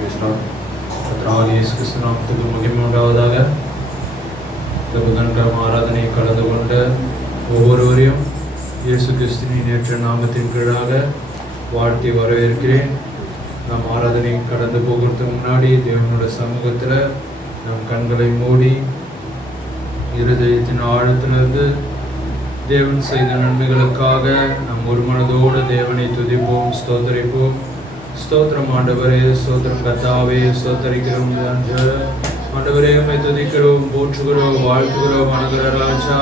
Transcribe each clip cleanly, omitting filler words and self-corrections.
இயேசு கிறிஸ்து நாமத்துக்கு மகிமை உண்டாவதாக. இந்த புதன்கிழமை ஆராதனை கலந்து கொண்ட ஒவ்வொருவரையும் இயேசு கிறிஸ்துவின் நேற்று நாமத்தின் கீழாக வாழ்த்தி வரவேற்கிறேன். நாம் ஆராதனை கடந்து போகிறதுக்கு முன்னாடி தேவனோட சமூகத்தில் நம் கண்களை மூடி இருதயத்தின் ஆழத்திலிருந்து தேவன் செய்த நன்மைகளுக்காக நம் ஒரு மனதோடு தேவனை துதிப்போம், ஸ்தோத்தரிப்போம். ஸ்தோத்திரம் ஆண்டவரே, ஸ்தோத்திரம் கர்த்தாவே, ஸ்தோத்தரிக்கிறோம் ஆண்டவரே, உம்மை துதிக்கிறோம், போற்றுகிறோம், வாழ்த்துகிறோம் ஆண்டவரே ராஜா.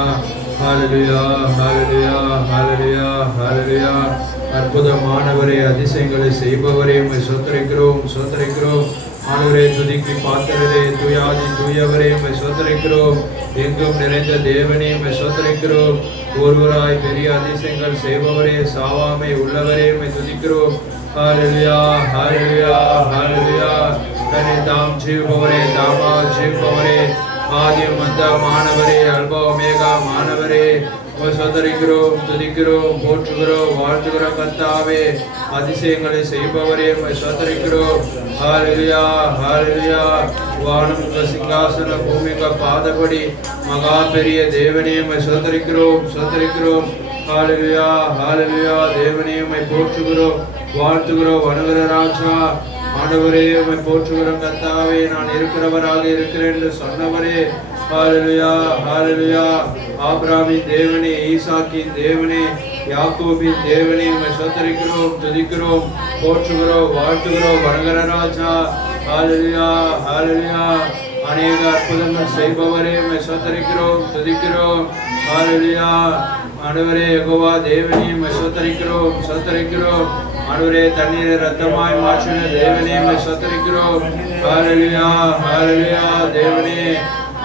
ஹல்லேலூயா, ஹல்லேலூயா, ஹல்லேலூயா, ஹல்லேலூயா. அற்புதமானவரே, அதிசயங்களை செய்பவரே, உம்மை ஸ்தோத்தரிக்கிறோம், ஸ்தோத்தரிக்கிறோம் ஆண்டவரே. துதிக்கு பாத்திரரே, துயாதி தூயவரே, உம்மை ஸ்தோத்தரிக்கிறோம். எங்கும் நிறைந்த தேவனே, உம்மை ஸ்தோத்தரிக்கிறோம். ஒருவராய் பெரிய அதிசயங்கள் செய்பவரே, சாவாமை உள்ளவரே, உம்மை துதிக்கிறோம். ஹல்லேலூயா, ஹல்லேலூயா, ஹல்லேலூயா. தன்னை தாம் ஜீவிப்பவரே, தாமா ஜீவிப்பவரே, ஆதியும் அந்தமானவரே, அல்பா ஒமேகா மானவரே, சோதரிக்கிறோம், துதிக்கிறோம், போற்றுகிறோம், வாழ்த்துகிறோம் கர்த்தாவே. அதிசயங்களை செய்பவரே, சோதரிக்கிறோம். ஹல்லேலூயா, ஹல்லேலூயா. வானமுக சிங்காசன பூமிக பாதபடி மகா பெரிய தேவனே, சோதரிக்கிறோம், சோதரிக்கிறோம். ஹல்லேலூயா, ஹல்லேலூயா. தேவனே, உம்மை போற்றுகிறோம், வாழ்த்துகிறோம், வணங்குகிற ராஜா. ஆண்டவரே, உம்மை போற்றுகிறோம் கர்த்தாவே. நான் இருக்கிறவராக இருக்கிறேன் என்று சொன்னவரே, ஹல்லேலூயா, ஹல்லேலூயா. ஆபிரகாமின் தேவனே, ஈசாக்கின் தேவனே, யாக்கோபின் தேவனே, உம்மை ஸ்தோத்திரிக்கிறோம், துதிக்கிறோம், போற்றுகிறோம், வாழ்த்துகிறோம், வணங்குகிற ராஜா. ஹல்லேலூயா, ஹல்லேலூயா. அநேக அற்புதங்கள் செய்பவரே, உம்மை ஸ்தோத்திரிக்கிறோம், துதிக்கிறோம். ஹல்லேலூயா. ஆண்டவரே, யெகோவா தேவனே, உம்மை ஸ்தோத்திரிக்கிறோம், ஸ்தோத்திரிக்கிறோம். ஆண்டவரே, தண்ணீரை ரத்தமாய் மாற்றின தேவனே, உம்மை ஸ்தோத்திரிக்கிறோம். ஹல்லேலூயா, ஹல்லேலூயா. தேவனே,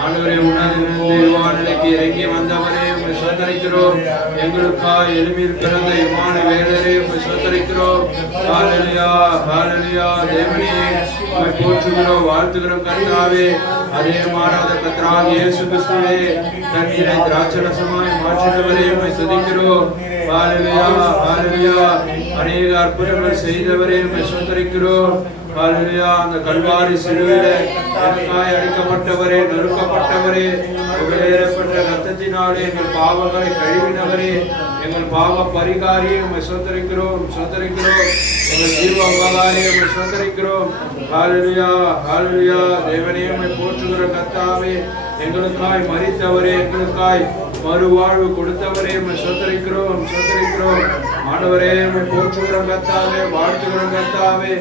ஆண்டவரே, உன்னதிலிருந்து வானிலைக்கு இறங்கி வந்தவரே, உம்மை ஸ்தோத்திரிக்கிறோம். எங்களுக்காய் எளிமையில் பிறந்த இம்மானுவேலரே, உம்மை ஸ்தோத்திரிக்கிறோம். ஹல்லேலூயா, ஹல்லேலூயா. தேவனே, உம்மை போற்றுகிறோம், வாழ்த்துகிறோம் கர்த்தாவே. அதே மாறாத கர்த்தராகிய இயேசு கிறிஸ்துவே, தண்ணீரை திராட்சரசமாய் மாற்றினவரே, உம்மை துதிக்கிறோம். ஹல்லேலூயா, ஹல்லேலூயா. அநேக அற்புதங்கள் செய்தவரே, உம்மை ஸ்தோத்திரிக்கிறோம். ஹல்லேலூயா. அந்த கல்வாரி சிலுவையிலே எனக்காய் அடிக்கப்பட்டவரே, நொறுக்கப்பட்டவரே, வெளியேறப்பட்ட இரத்தத்தினாலே எங்கள் பாவங்களை கழுவினவரே, எங்கள் பாவ பரிகாரியை உம்மை ஸ்தோத்திரிக்கிறோம், ஸ்தோத்திரிக்கிறோம். எங்கள் ஜீவ உபகாரியை உம்மை ஸ்தோத்திரிக்கிறோம். ஹல்லேலூயா, ஹல்லேலூயா. தேவனே, உம்மை போற்றுகிற கர்த்தாவே, எங்களுக்காய் மரித்தவரே, எங்களுக்காய் மறுவாழ்வு கொடுத்தவரே, உம்மை ஸ்தோத்திரிக்கிறோம், ஸ்தோத்திரிக்கிறோம். ஆண்டவரே, உம்மை போற்றுகிறோம் கர்த்தாவே, வாழ்த்துகிறோம் கர்த்தாவே.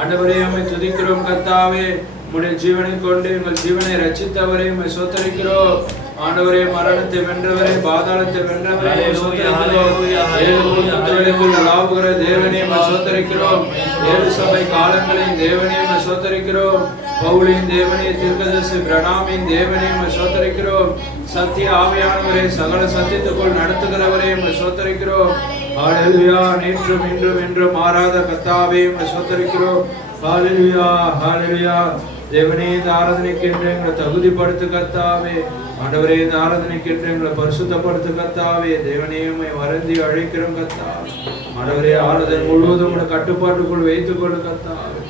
ஆண்டவரே, உம்மை துதிக்கிறோம் கர்த்தாவே. உம்முடைய ஜீவனை கொண்டு எங்கள் ஜீவனை ரட்சித்தவரே, உம்மை ஸ்தோத்திரிக்கிறோம். ஆண்டவரே, மரணத்தை வென்றவரே, பாதாளத்தை வென்றவரே, உலாவுகிற தேவனே, உம்மை ஸ்தோத்திரிக்கிறோம். 7 சபை காலங்களின் தேவனே, உம்மை ஸ்தோத்திரிக்கிறோம். பவுலின் தேவனே, தீர்க்கதரிசி பிரணாமின் தேவனே, உம்மை ஸ்தோத்திரிக்கிறோம். சத்திய ஆவியானவரே, சகல சத்தியத்துக்குள் நடத்துகிறவரே, உம்மை ஸ்தோத்திரிக்கிறோம். ஹல்லேலூயா. நேற்றும் இன்றும் என்றும் மாறாத கர்த்தாவே, உம்மை ஸ்தோத்திரிக்கிறோம். ஹல்லேலூயா, ஹல்லேலூயா. தேவனே, இந்த ஆராதனைக்கு என்று எங்களை தகுதிப்படுத்து கர்த்தாவே. ஆண்டவரே, இந்த ஆராதனைக்கு என்று எங்களை பரிசுத்தப்படுத்து கர்த்தாவே. தேவனே, உம்மை வருந்தி அழைக்கிறோம் கர்த்தாவே. ஆண்டவரே, ஆராதனை முழுவதும் உடைய கட்டுப்பாட்டுக்குள் வைத்துக் கொண்டு கர்த்தாவே.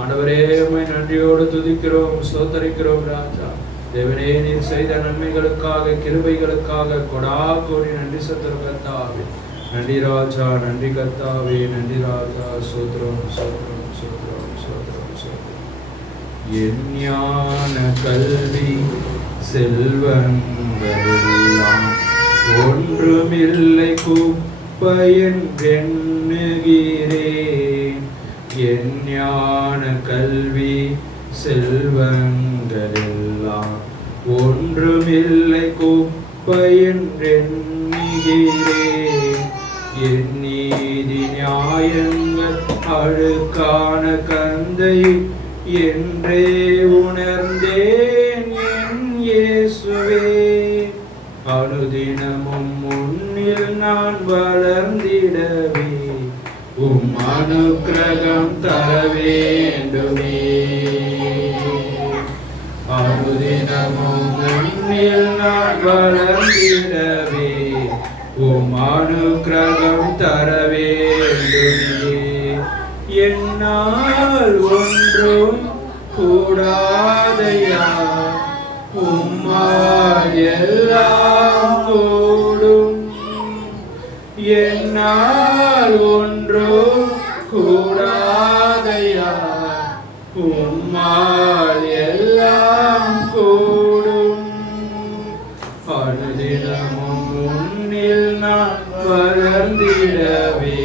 ஆண்டவரே, உம்மை நன்றியோடு துதிக்கிறோம், ஸ்தோத்தரிக்கிறோம் ராஜா. தேவனே, நீர் செய்த நன்மைகளுக்காக, கிருபைகளுக்காக கொடா கோடி நன்றி செலுத்துகிறோம் கர்த்தாவே. நன்றி ராஜா, நன்றி கர்த்தாவே, நன்றி ராஜா. சோத்ரம், சோத்ரம், சோத்ரம், சோத்ரம், சோத்ரம். என் ஞான கல்வி செல்வங்களெல்லாம் ஒன்றுமில்லை குப்பையென்றுகிறேன். என் ஞான கல்வி செல்வங்களெல்லாம் ஒன்றுமில்லை குப்பையென்றுகிறேன். என் நீதி நியாயங்கள் அழுக்கான கந்தை என்றே உணர்ந்தேன் என் இயேசுவே. அனுதினமும் முன்னில் நான் வளர்ந்திடவே உம் அனுக்கிரகம் தர வேண்டுமே. அனுதினமும் முன்னில் நான் வளர்ந்திடவே உம் அனுக்கிரகம் தர வேண்டுமே. என்னால் ஒன்றும் கூடாதையா, உம்மால் எல்லாம் கூடும். என்னால் ஒன்றும் கூடாதையா, உம்மால் எல்லாம் கூடும். அனுதினமும் உன்னில் நான் வளர்ந்திடவே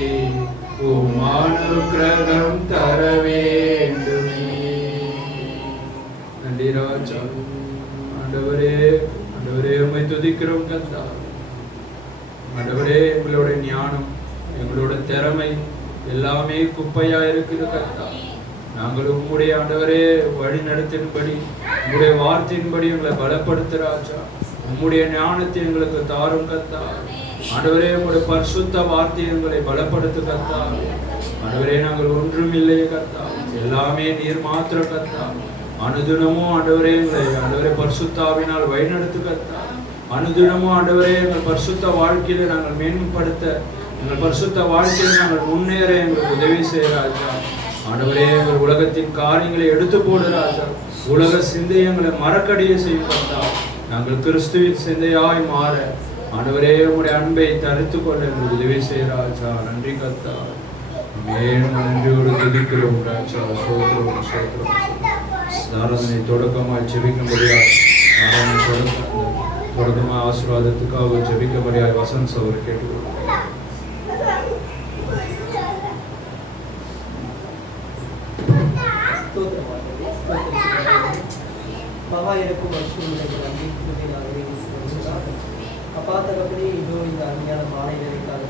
உம் அனுக்கிரகம் தர வேண்டுமே. நன்றி ராஜா. ஆண்டவரே, ஆண்டவரே உம்மை துதிக்கிறோம் கர்த்தா. ஆண்டவரே, எங்களோட ஞானம், எங்களோட திறமை எல்லாமே குப்பையா இருக்குது கர்த்தா. நாங்கள் உம்முடைய ஆண்டவரே வழி நடத்தின்படி, உம்முடைய வார்த்தையின்படி எங்களை பலப்படுத்துறாச்சா. உம்முடைய ஞானத்தை எங்களுக்கு தாரும் கர்த்தா. ஆண்டவரே, உங்களுடைய பரிசுத்த வார்த்தை எங்களை பலப்படுத்து கர்த்தா. ஆண்டவரே, நாங்கள் ஒன்றும் இல்லையே கர்த்தா, எல்லாமே நீர் மாத்திரம் கர்த்தா. அனுதினமும் ஆண்டவரே எங்களை ஆண்டவரே பரிசுத்தாவினால் வழிநடத்து கர்த்தா. அனுதினமும் ஆண்டவரே எங்கள் பரிசுத்த வாழ்க்கையில நாங்கள் மேம்படுத்த, எங்கள் பரிசுத்த வாழ்க்கையில் நாங்கள் முன்னேற எங்களுக்கு உதவி செய்யறாஜா. ஆண்டவரே, எங்கள் உலகத்தின் காரியங்களை எடுத்து போடுறாஜா. உலக சிந்தையங்களை மறக்கடிய செய்யும் கர்த்தா. நாங்கள் கிறிஸ்துவின் சிந்தையாய் மாற ஆண்டவரே உங்களுடைய அன்பை தரித்து கொள்ள எங்களுக்கு உதவி செய்யறாஜா. நன்றி கர்த்தா. மேலும் நன்றியோடு துதிக்கிறோம் ராஜா. சோத்திரம் சோத்திரம். ஆராதனை தொடக்கமாக ஜெபிக்கும்படியாக, ஆராதனை தொடக்கமாக ஆசீர்வாதத்துக்காக ஜெபிக்கும்படியாக வசந்த் அவர் கேட்டுக்கொள்வோம். மகா இருக்கும் அப்பா தகப்பனே, இதோ இந்த அருமையான மாலை வேலைக்காக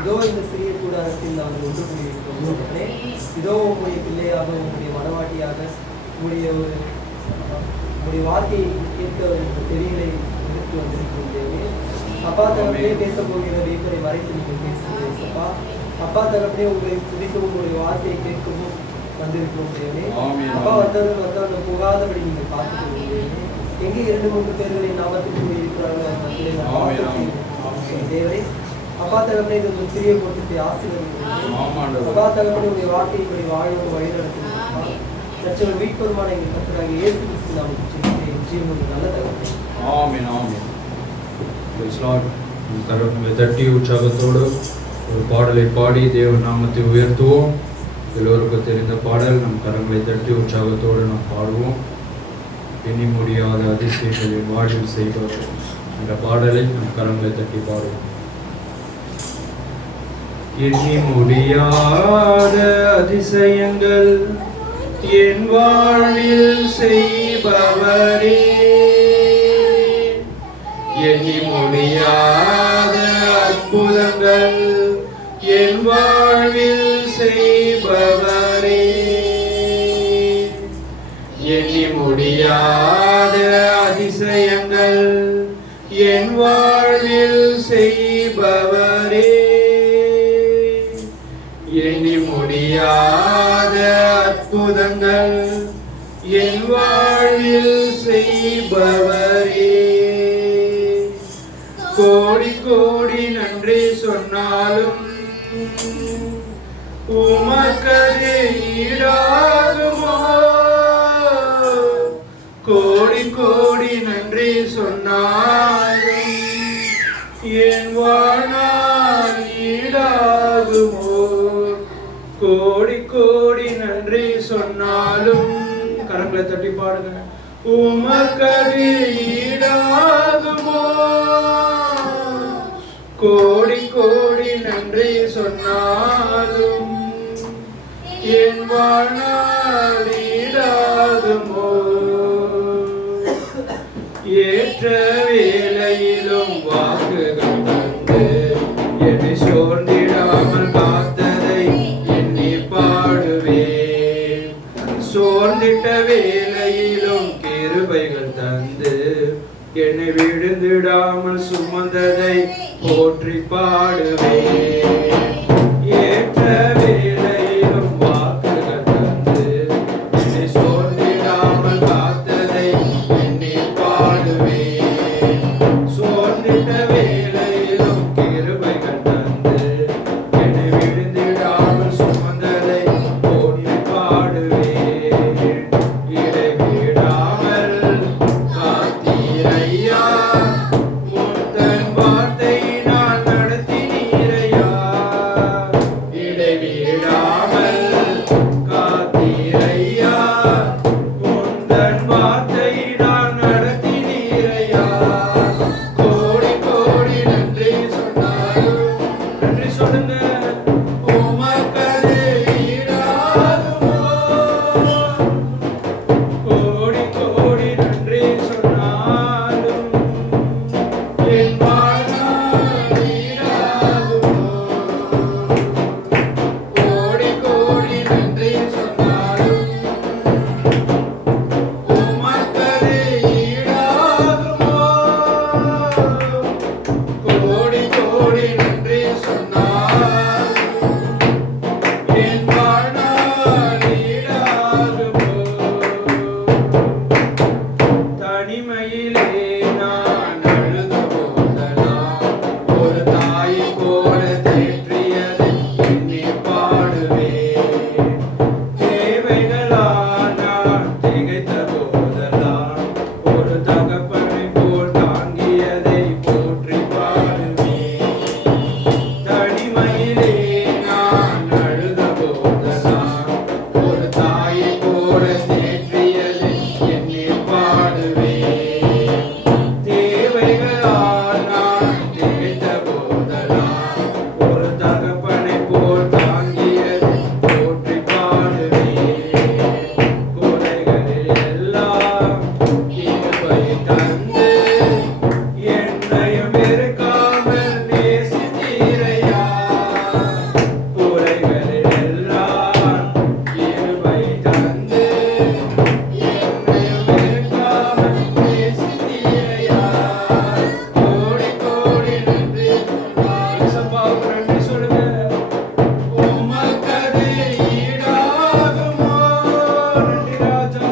இதோ இந்த சிறிய கூடாரத்தில் நாங்கள் ஒன்று கூடியிருக்கிறோம். இதோ உங்களுடைய பிள்ளையாக, உங்களுடைய மனவாட்டியாக, உங்களுடைய வார்த்தையை கேட்க தெரியலை எடுத்து வந்திருக்கிறோம். அப்பா தகப்பனே, பேச போகிற வேப்பரை மறைத்து நீங்கள் பேசுகிறீர்கள். அப்பா அப்பா தகப்பனே, உங்களை துதிக்கவும் உங்களுடைய வார்த்தையை கேட்கவும் வந்திருக்கிறோம். அப்பா வந்தவர்கள் போகாதபடி நீங்கள் பார்த்துக்கொள்கிறீர்கள். எங்கே 2-3 பேர்களின் நாமத்தில் இருக்கிறார்கள் தேவரே. அப்பா தகப்பனே, இது ஒரு சிறிய கூட்டத்தை ஆசீர்வதிக்கிறேன். அப்பா தகப்பனே, உங்களுடைய வார்த்தையை வாழ்வோடு வழி நடத்துகிறேன். லட்சம் வீட்பெருமான எங்கள் கர்த்தராகிய இயேசு கிறிஸ்து நாமத்தில் ஜீவனுக்கு நல்ல தகப்பனே. ஆமென் ஆமென். Praise Lord. கரங்களை தட்டி உற்சாகத்தோடு ஒரு பாடலை பாடி தேவ நாமத்தை உயர்த்துவோம். எல்லோருக்கும் தெரிந்த பாடல். நம் கரங்களை தட்டி உற்சாகத்தோடு நாம் பாடுவோம். எண்ணி முடியாத அதிசயங்களை வாழ்வில் செய்வார்கள் என்ற பாடலை நம் கரங்களை தட்டி பாடுவோம். எண்ணி முடியாத அதிசயங்கள் என் வாழ்வில் செய்பவரே, எண்ணி முடியாத அற்புதங்கள் என் வாழ்வில் செய்பவரே, எண்ணி முடியாத அதிசயங்கள் என் வாழ்வில் செய்பவரே, எண்ணி முடியாத அற்புதங்கள் என் வாழ்வில் செய்பவரே. கோடி கோடி நன்றி சொன்னாலும் உமக்கது ஈடாகுமோ? கோடி கோடி நன்றி சொன்னாலும் என் வாழ்நாள் ஈடாகுமோ? கோடி கோடி நன்றி சொன்னாலும் கரங்களை தட்டி பாடுங்க. உமக்கது ஈடாகுமோ? கோடி கோடி நன்றி சொன்னாலும் என் வாழ்நாள் ஈடாகுமோ? ஏற்ற வேளையிலும் வாக்குகள் தந்து என்னை சோர்ந்திடாமல் காத்ததை எண்ணி பாடுவேன். சோர்ந்திட்ட வேளையிலும் கிருபைகள் தந்து என்னை விழுந்திடாமல் சுமந்ததை போற்றி பாடுவேன். ஏற்ற வேளையிலும் வாக்குகள் தந்து என்னை சோர்ந்திடாமல் காத்ததை எண்ணி பாடுவேன். சோர்ந்திட்ட வேளையிலும் கிருபைகள் தந்து என்னை விழுந்திடாமல் சுமந்த இடைவிடாமல் காத்தீரையா, உந்தன் வார்த்தையினால் நடத்தினீரையா. கோடி கோடி நன்றி சொன்னாலும் நன்றி சொல்லுங்க. உமக்கது ஈடாகுமோ? கோடி கோடி நன்றி சொன்னாலும் என் வாழ்நாள் ஈடாகுமோ? கோடி கோடி நன்றி சொன்னாலும் உமக்கது ஈடாகுமோ? கோடி கோடி நன்றி சொன்னாலும் என் வாழ்நாள் ஈடாகுமோ? தனிமையிலே நான் அழுத போதெல்லாம் ஒரு தாயை போல தேற்றியதை எண்ணி பாடுவேன். தேவைகளால் நான் திகைத்த போதெல்லாம் ஒரு தகப்பனை போல் தாங்கியதை போற்றி பாடுவேன். தனிமையிலே நான் அழுத போதெல்லாம் ஒரு தாயை போல தேற்றியதை எண்ணி பாடுவேன். தேவைகளால் நான் திகைத்த போதெல்லாம் ஒரு தகப்பனை போல் தாங்கியதை போற்றி பாடுவேன். குறைகளில் எல்லாம் கிருபை தந்து என்னையும் வெறுக்காமல் நேசித்தீரையா. குறைகளில் எல்லாம் கிருபை தந்து என்னையும் வெறுக்காமல் நேசித்தீரையா. கோடி கோடி நன்றி சொன்னாலும் இயேசுவுக்கு நன்றி சொல்லுங்க. உமக்கது ஈடாகுமோ? நன்றி ராஜா.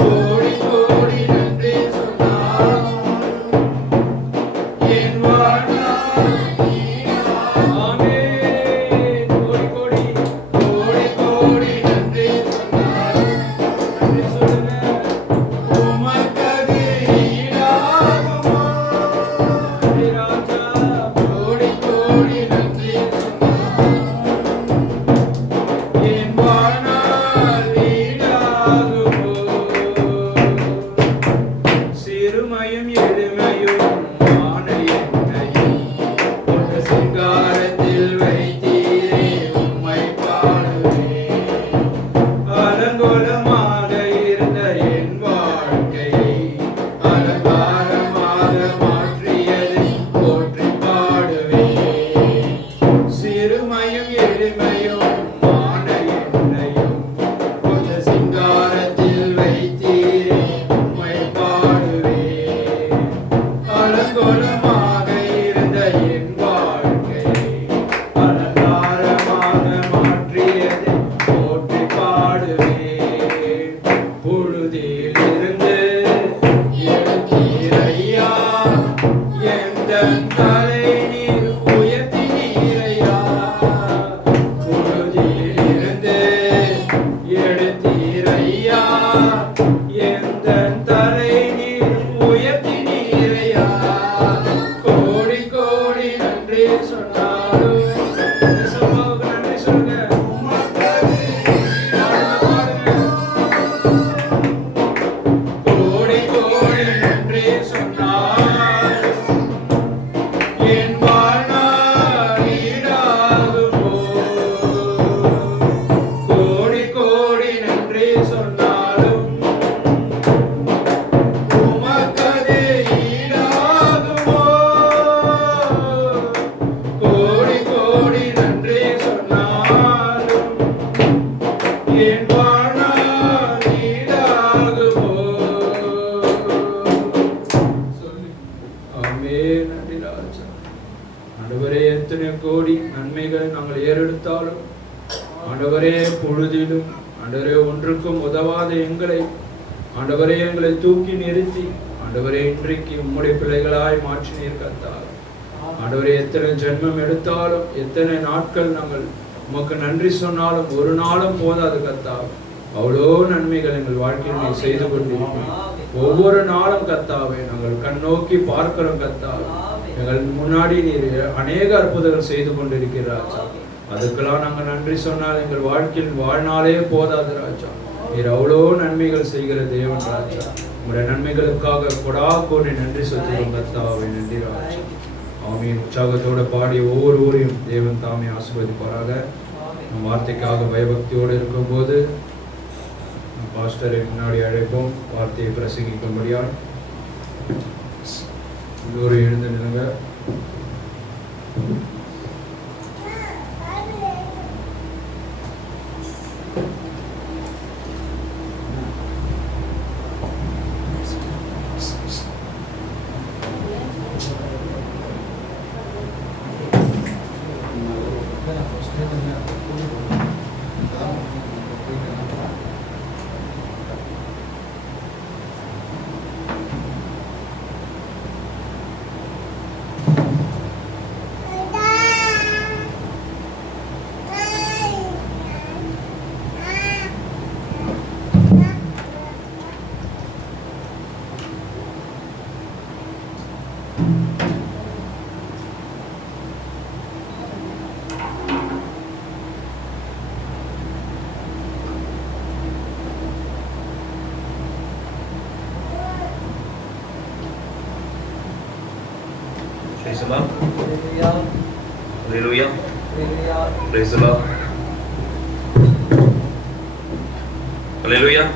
கோடி கோடி நன்றி சொன்னாலும் என் வாழ்நாள் ஈடாகுமோ? ஆமென். கோடி கோடி கோடி கோடி நன்றி சொன்னாலும் நன்றி சொல்லுங்க. உமக்கது ஈடாகுமோ? நன்றி ராஜா. கோடி கோடி நன்றி சொன்னாலும் என் வாழ்நாள் ஈடாகுமோ? சிறுமையும் எளிமையும் ஆன என்னையும் உன் சிங்காரத்தில் வைத்தீரே, உம்மை பாடுவேன். அலங்கோலமாக இருந்த என் வாழ்க்கையை அலங்காரமாக மாற்றியதை போற்றி பாடுவேன். சிறுமையும் எளிமையும் ஆன என்னையும் உன் சிங்காரத்தில் வைத்தீரே, உம்மை பாடுவேன். அலங்கோலமாக இருந்த என் வாழ்க்கையை அலங்காரமாக மாற்றியதை போற்றி பாடுவேன். புழுதியிலிருந்து எழுந்தீரையா, எந்தன் தலை நீர் உயர்த்தினீரையா. புழுதியிலிருந்து எழுந்தீரையா, எந்தன் தலை நீர் உயர்த்தினீரையா. கோடி கோடி நன்றி சொன்னாலும் இயேசுவுக்கு நன்றி சொல்லுங்க. கோடி கோடி நன்றி சொன்னாலும் என் வாழ்நாள் ஈடாகுமோ? கோடி கோடி நன்றி சொன்னாலும் உமக்கது ஈடாகுமோ? கோடி கோடி நன்றி சொன்னாலும் என் வாழ்நாள் ஈடாகுமோ? ஆமென். நன்றி ராஜா. ஆண்டவரே, எத்தனை கோடி நன்மைகளை நாங்கள் ஏறெடுத்தாலும் ஆண்டவரே, பொழுதிலும் ஆண்டவரே ஒன்றுக்கும் உதவாத எங்களை ஆண்டவரே எங்களை தூக்கி நிறுத்தி ஆண்டவரே இன்றைக்கு உம்முடைய பிள்ளைகளாய் மாற்றினீர் கர்த்தாவே. ஆண்டவரே, எத்தனை ஜென்மம் எடுத்தாலும் எத்தனை நாட்கள் நாங்கள் உமக்கு நன்றி சொன்னாலும் ஒரு நாளும் போதாது கர்த்தாவே. அவ்வளோ நன்மைகள் எங்கள் வாழ்க்கையில் நீ செய்து கொண்டிருக்கிறீர். ஒவ்வொரு நாளும் கர்த்தாவே நாங்கள் கண்ணோக்கி பார்க்கிறோம் கர்த்தாவே. எங்கள் முன்னாடி நீர் அநேக அற்புதங்கள் செய்து கொண்டிருக்கிறார். அதுக்கெல்லாம் நாங்கள் நன்றி சொன்னால் எங்கள் வாழ்க்கையில் வாழ்நாளே போதாது ராஜா. நீர் அவ்வளோ நன்மைகள் செய்கிற தேவன் ராஜா. உங்களுடைய நன்மைகளுக்காக கொடா கோடி நன்றி சொல்லுவோம் கர்த்தாவே. நன்றி ராஜா. ஆமீன். உற்சாகத்தோட பாடி ஒவ்வொரு ஊரையும் தேவன் தாமே ஆசீர்வதிப்பாராக. நம் வார்த்தைக்காக பயபக்தியோடு இருக்கும்போது பாஸ்டரை முன்னாடி அழைப்போம் வார்த்தையை பிரசங்கிக்கும்படியால். எல்லோரும் எழுந்து நிலுங்க. Praise the Lord. Hallelujah. Praise the Lord. Hallelujah.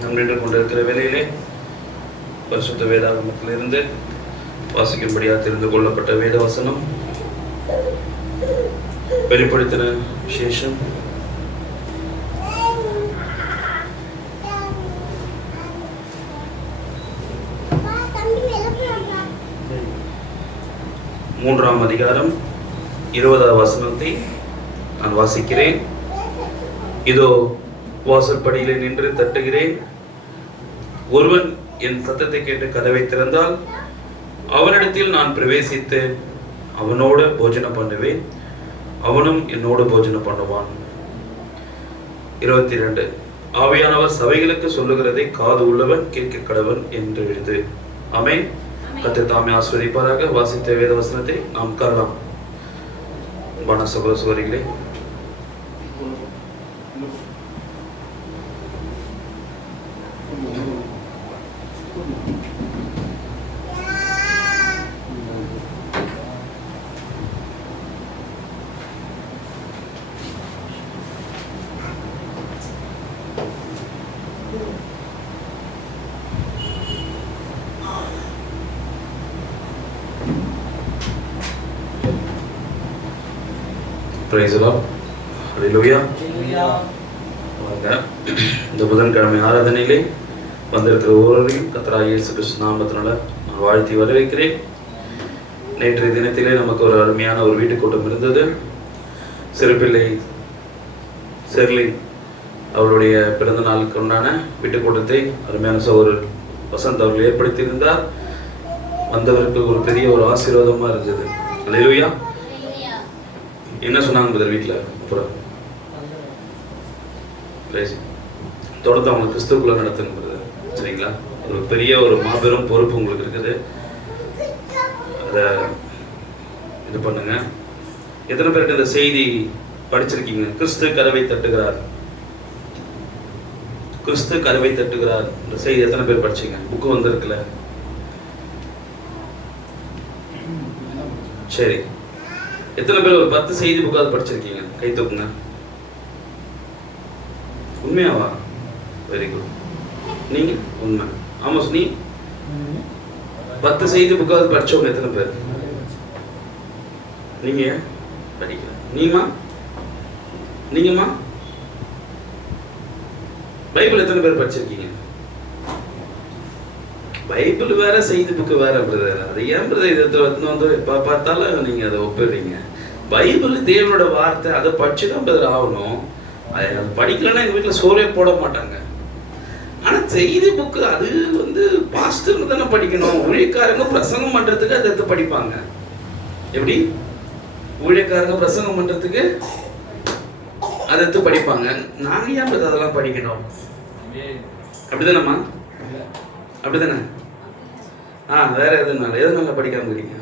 நாம் நின்று கொண்டிருக்கிற வேளையிலே பரிசுத்த வேதாகமத்திலிருந்து வாசிக்கும்படியாக தெரிந்து கொள்ளப்பட்ட வேத வசனம் வெளிப்படுத்தின விசேஷம் 3ஆம் அதிகாரம் 20ஆம் வசனத்தை நான் வாசிக்கிறேன். இதோ வாசற்படியிலே நின்று தட்டுகிறேன். ஒருவன் என் சத்தத்தை கேட்டு கதவை திறந்தால் அவனிடத்தில் நான் பிரவேசித்து அவனோடு போஜனம் பண்ணுவேன், அவனும் என்னோடு போஜனம் பண்ணுவான். 22 ஆவியானவர் சபைகளுக்கு சொல்லுகிறதை காது உள்ளவன் கேட்க கடவன் என்று எழுது. ஆமென். கர்த்தர் தாமே ஆசீர்வதிப்பாராக. வாசித்த வேத வசனத்தை நாம் உட்காரலாம். அன்பான சகோதர சகோதரிகளே, Praise the Lord. Hallelujah. இந்த புதன்கிழமை ஆராதனையிலே வந்திருக்கிற ஒவ்வொருவரையும் கர்த்தராகிய இயேசு கிறிஸ்து நாமத்தினால நான் வாழ்த்தி வரவேற்கிறேன். நேற்றைய தினத்திலே நமக்கு ஒரு அருமையான ஒரு வீட்டு கூட்டம் இருந்தது. சிறுபிள்ளை செர்லின் அவருடைய பிறந்த நாளுக்கு உண்டான வீட்டு கூட்டத்தை அருமையான சகோதரர் வசந்த் அவர்கள் ஏற்படுத்தியிருந்தார். வந்தவருக்கு ஒரு பெரிய ஒரு ஆசீர்வாதமாக இருந்தது. ஹல்லேலூயா. என்ன சொன்னாங்க முதல் வீட்டில் அப்புறம் தொடர்ந்து அவங்க கிறிஸ்துக்குள்ள நடத்துங்கிறது சரிங்களா? ஒரு பெரிய ஒரு மாபெரும் பொறுப்பு உங்களுக்கு இருக்குது. அதை இது பண்ணுங்க. எத்தனை பேருக்கு இந்த செய்தி படிச்சிருக்கீங்க? கிறிஸ்து கதவை தட்டுகிறார், கிறிஸ்து கதவை தட்டுகிறார். இந்த செய்தி எத்தனை பேர் படிச்சீங்க? புக்கு வந்திருக்குல்ல? சரி, எத்தனை பேர் ஒரு 10 செய்தி புக்காவது படிச்சிருக்கீங்க? கை தூக்குங்க. உண்மையாவா? Very good. நீங்க? உண்மை. ஆமாஸ், நீ 10 செய்தி புக்காவது படிச்சவங்க எத்தனை பேர்? நீங்க படிக்கல. நீமா? நீங்கம்மா? பைபிள் எத்தனை பேர் படிச்சிருக்கீங்க? பைபிள் வேற, செய்தி புக்கு வேற பிரதர். அது ஏன் பிரதர் இதை வந்து எப்போ பார்த்தாலும் நீங்கள் அதை ஒப்பிடுறீங்க? பைபிள் தேவனோட வார்த்தை, அதை படிச்சு தான் பிரதர் ஆகணும். அது படிக்கலன்னா எங்கள் வீட்டில் சோறே போட மாட்டாங்க. ஆனால் செய்தி புக்கு அது வந்து பாஸ்டர்னு தானே படிக்கணும். ஊழியக்காரங்க பிரசங்கம் பண்ணுறதுக்கு அதை எடுத்து படிப்பாங்க. எப்படி? ஊழியக்காரங்க பிரசங்கம் பண்ணுறதுக்கு அதை எடுத்து படிப்பாங்க. நாங்கள் ஏன் பிரதர் அதெல்லாம் படிக்கணும்? அப்படிதானம்மா? அப்படிதானே? வேற எதுனால படிக்காம இருக்கீங்க?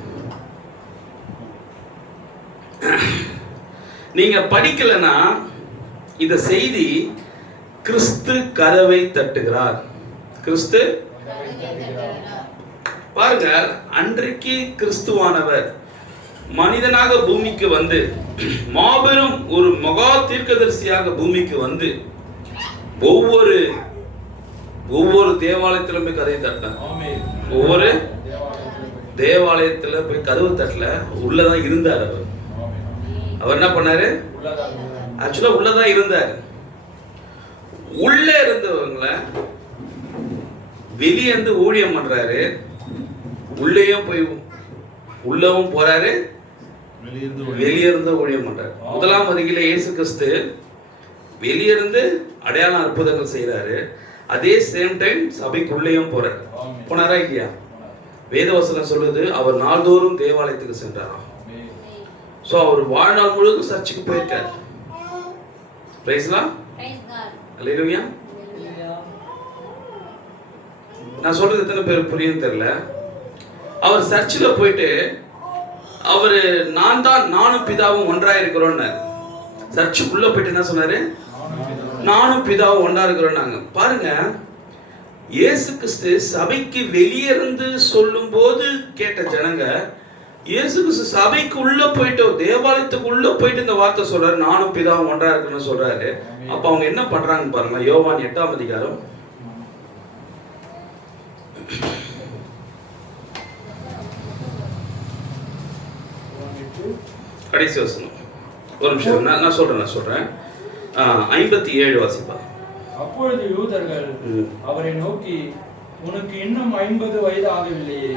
நீங்க படிக்கலன்னா இந்த செய்தி கிறிஸ்து கதவை தட்டுகிறார். கிறிஸ்து பாருங்க, அன்றைக்கு கிறிஸ்துவானவர் மனிதனாக பூமிக்கு வந்து மாபெரும் ஒரு மகா தீர்க்கதரிசியாக பூமிக்கு வந்து ஒவ்வொரு தேவாலயத்திலும் போய் கதவை தட்டினார். ஒவ்வொரு தேவாலயத்துல போய் கதவு தட்டல, உள்ளதான் இருந்தார். அவர் என்ன பண்ணாரு? ஆக்சுவலா உள்ளதான் இருந்தார். உள்ள இருந்தவங்களை வெளியே இருந்து ஊழியம் பண்றாரு. உள்ளவும் போறாரு, வெளியே இருந்து ஊழியம் பண்றாரு. முதலாம் வருகையில இயேசு கிறிஸ்து வெளியே இருந்து அடையாளம் அற்புதங்கள் செய்யறாரு. அதே சேம் டைம் சபைக்குள்ளேயும் போறாரு. போனாரா இல்லையா? வேதவசனம் சொல்லுது அவர் நாள்தோறும் தேவாலயத்துக்கு சென்றாராம். சோ அவர் வாழ்நாள் முழுவதும் சர்ச்சுக்கு போயிருக்காரு. பிரைஸ் லார்ட், அல்லேலூயா. நான் சொல்றது எத்தனை பேர் புரியும் தெரியல. அவர் சர்ச்சில் போயிட்டு அவரு நானும் பிதாவும் ஒன்றா இருக்கிறோம்னு சர்ச்சுக்குள்ள போயிட்டு என்ன சொன்னாரு? நானும் பிதாவும் ஒன்றா இருக்கிறோம். பாருங்க, இயேசு கிறிஸ்து சபைக்கு வெளியே இருந்து சொல்லும் போது கேட்ட ஜனங்க இயேசு கிறிஸ்து சபைக்கு உள்ள போயிட்டு தேவாலயத்துக்கு உள்ள போயிட்டு இந்த வார்த்தை சொல்றாரு, நானும் பிதாவும் ஒன்றா இருக்குன்னு சொல்றாரு. அப்ப அவங்க என்ன பண்றாங்க பாருங்க. யோவான் 8ஆம் அதிகாரம் கடைசி வசனம். ஒரு நிமிஷம், நான் சொல்றேன். 57 வாசிப்பா. அப்பொழுது யூதர்கள் அவரை நோக்கி, உனக்கு இன்னும் 50 வயது ஆகவில்லையே,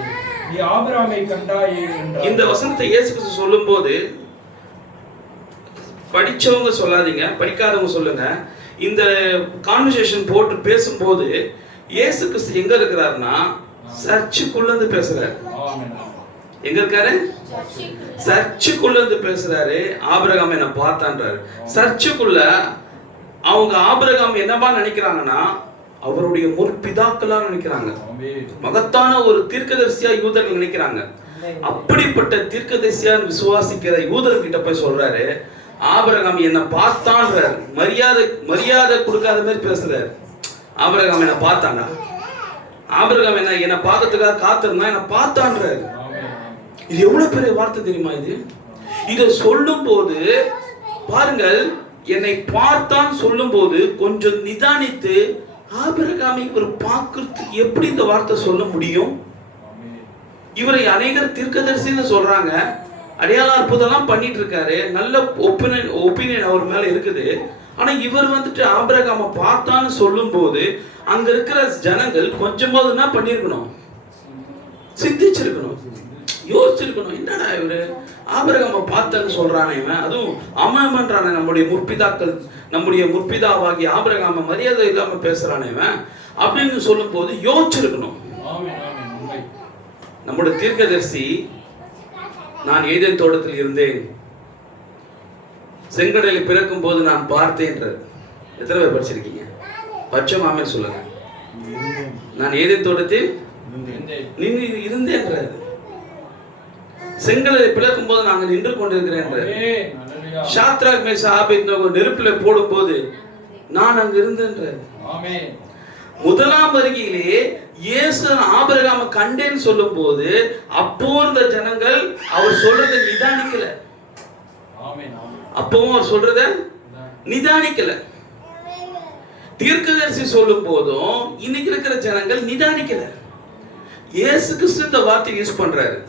நீ ஆபிரகாமை கண்டாயே என்றார். இந்த வசனத்தை இயேசு கிறிஸ்து சொல்லும்போது படிச்சவங்க சொல்லாதீங்க, படிக்காதவங்க சொல்லுங்க. இந்த கான்வர்சேஷன் போட்டு பேசும்போது இயேசு கிறிஸ்து எங்க இருக்கிறாருன்னா சர்ச்சுக்குள்ள இருந்து பேசுறாரு. எங்க இருக்காரு? சர்ச்சுக்குள்ள இருந்து பேசுறாரு. ஆபிரகாம் என்ன பார்த்தான்றாரு. சர்ச்சுக்குள்ள அவங்க ஆபிரகாம் என்னவா நினைக்கிறாங்கன்னா அவருடைய முற்பிதாக்களா நினைக்கிறாங்க. மகத்தான ஒரு தீர்க்கதரிசியா யூதர்கள் நினைக்கிறாங்க. அப்படிப்பட்ட தீர்க்கதரிசியா விசுவாசிக்கிற யூதர்கிட்ட போய் சொல்றாரு, ஆபிரகாம் என்ன பார்த்தான்றாரு. மரியாதை கொடுக்காத மாதிரி பேசுறாரு. ஆபிரகாம் என்ன பார்த்தானா? ஆபிரகாம் என்ன பார்க்கறதுக்காக காத்திருந்தா என்ன பார்த்தான்றாரு. இது எவ்வளவு பெரிய வார்த்தை தெரியுமா? இதை சொல்லும் போது பாருங்கள், என்னை பார்த்தான் சொல்லும் போது கொஞ்சம் நிதானித்து ஆபிரகாமை ஒரு பார்க்கறதுக்கு எப்படி இந்த வார்த்தை சொல்ல முடியும்? இவரை அநேகர் தீர்க்கதரிசின்னு சொல்றாங்க, அடையாள அற்புதம்லாம் பண்ணிட்டு இருக்காரு, நல்ல ஒப்பீனியன் அவர் மேல இருக்குது. ஆனா இவர் வந்துட்டு ஆபிரகாமை பார்த்தான்னு சொல்லும் போது அங்க இருக்கிற ஜனங்கள் கொஞ்சமாவது என்ன பண்ணிருக்கணும்? சிந்திச்சிருக்கணும், யோசிச்சிருக்கணும். என்னடா இவரு ஆபிரகாமை பார்த்தான்னு சொல்றானே இவன், அதுவும் அமன்றானே, நம்முடைய முற்பிதாவாகி ஆபிரகாம மரியாதை இல்லாம பேசுறானே இவன் அப்படின்னு சொல்லும் போது யோசிச்சிருக்கணும். நம்முடைய தீர்க்கதரிசி, நான் ஏதேன் தோட்டத்தில் இருந்தேன், செங்கடலை பிறக்கும் போது நான் பார்த்தேன்றார். எத்தனை பேர் படிச்சிருக்கீங்க? பச்சை மாமே சொல்லுங்க. நான் ஏதேன் தோட்டத்தில் நின்று இருந்தேன்றார். செங்கடலை பிளக்கும் போது நாங்கள் நின்று கொண்டிருக்கிறேன். சாத்ராக் மேஷாக் ஆபேத்நேகோ நெருப்பில போடும் போது நான் அங்க இருந்தேன்றார். முதலாம் வருகையிலே இயேசு ஆபிரகாமை கண்டேன்னு சொல்லும் போது அப்போ இருந்த ஜனங்கள் அவர் சொல்றதை நிதானிக்கல. அப்பவும் அவர் சொல்றத நிதானிக்கல. தீர்க்கதரிசி சொல்லும் போதும் இன்னைக்கு இருக்கிற ஜனங்கள் நிதானிக்கல. இயேசு கிறிஸ்து இந்த வார்த்தை யூஸ் பண்றாரு.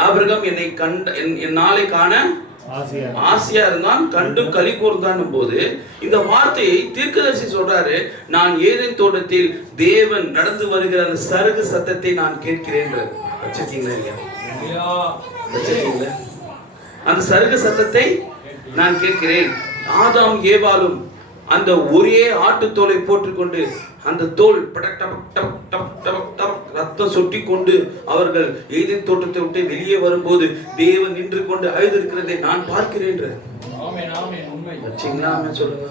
ஆபிரகாம் என்னை கண்ட என் நாளை காண ஆசையா இருந்தான், கண்டும் களி கூர்ந்தான் போது இந்த வார்த்தையை தீர்க்கதரிசி சொல்றாரு. நான் ஏதேன் தோட்டத்தில் தேவன் நடந்து வருகிற அந்த சருகு சத்தத்தை நான் கேட்கிறேன். அந்த சருகு சத்தத்தை நான் கேட்கிறேன். ஆதாம் ஏவாளும் அந்த ஒரே ஆட்டுத்தோலை போட்டுக்கொண்டு அந்த தோல் ரத்தம் சொட்டி கொண்டு அவர்கள் ஏதேன் தோட்டத்தை விட்டு வெளியே வரும்போது தேவன் நின்று கொண்டு அழுதிருக்கிறதை நான் பார்க்கிறேன். சொல்லுங்க.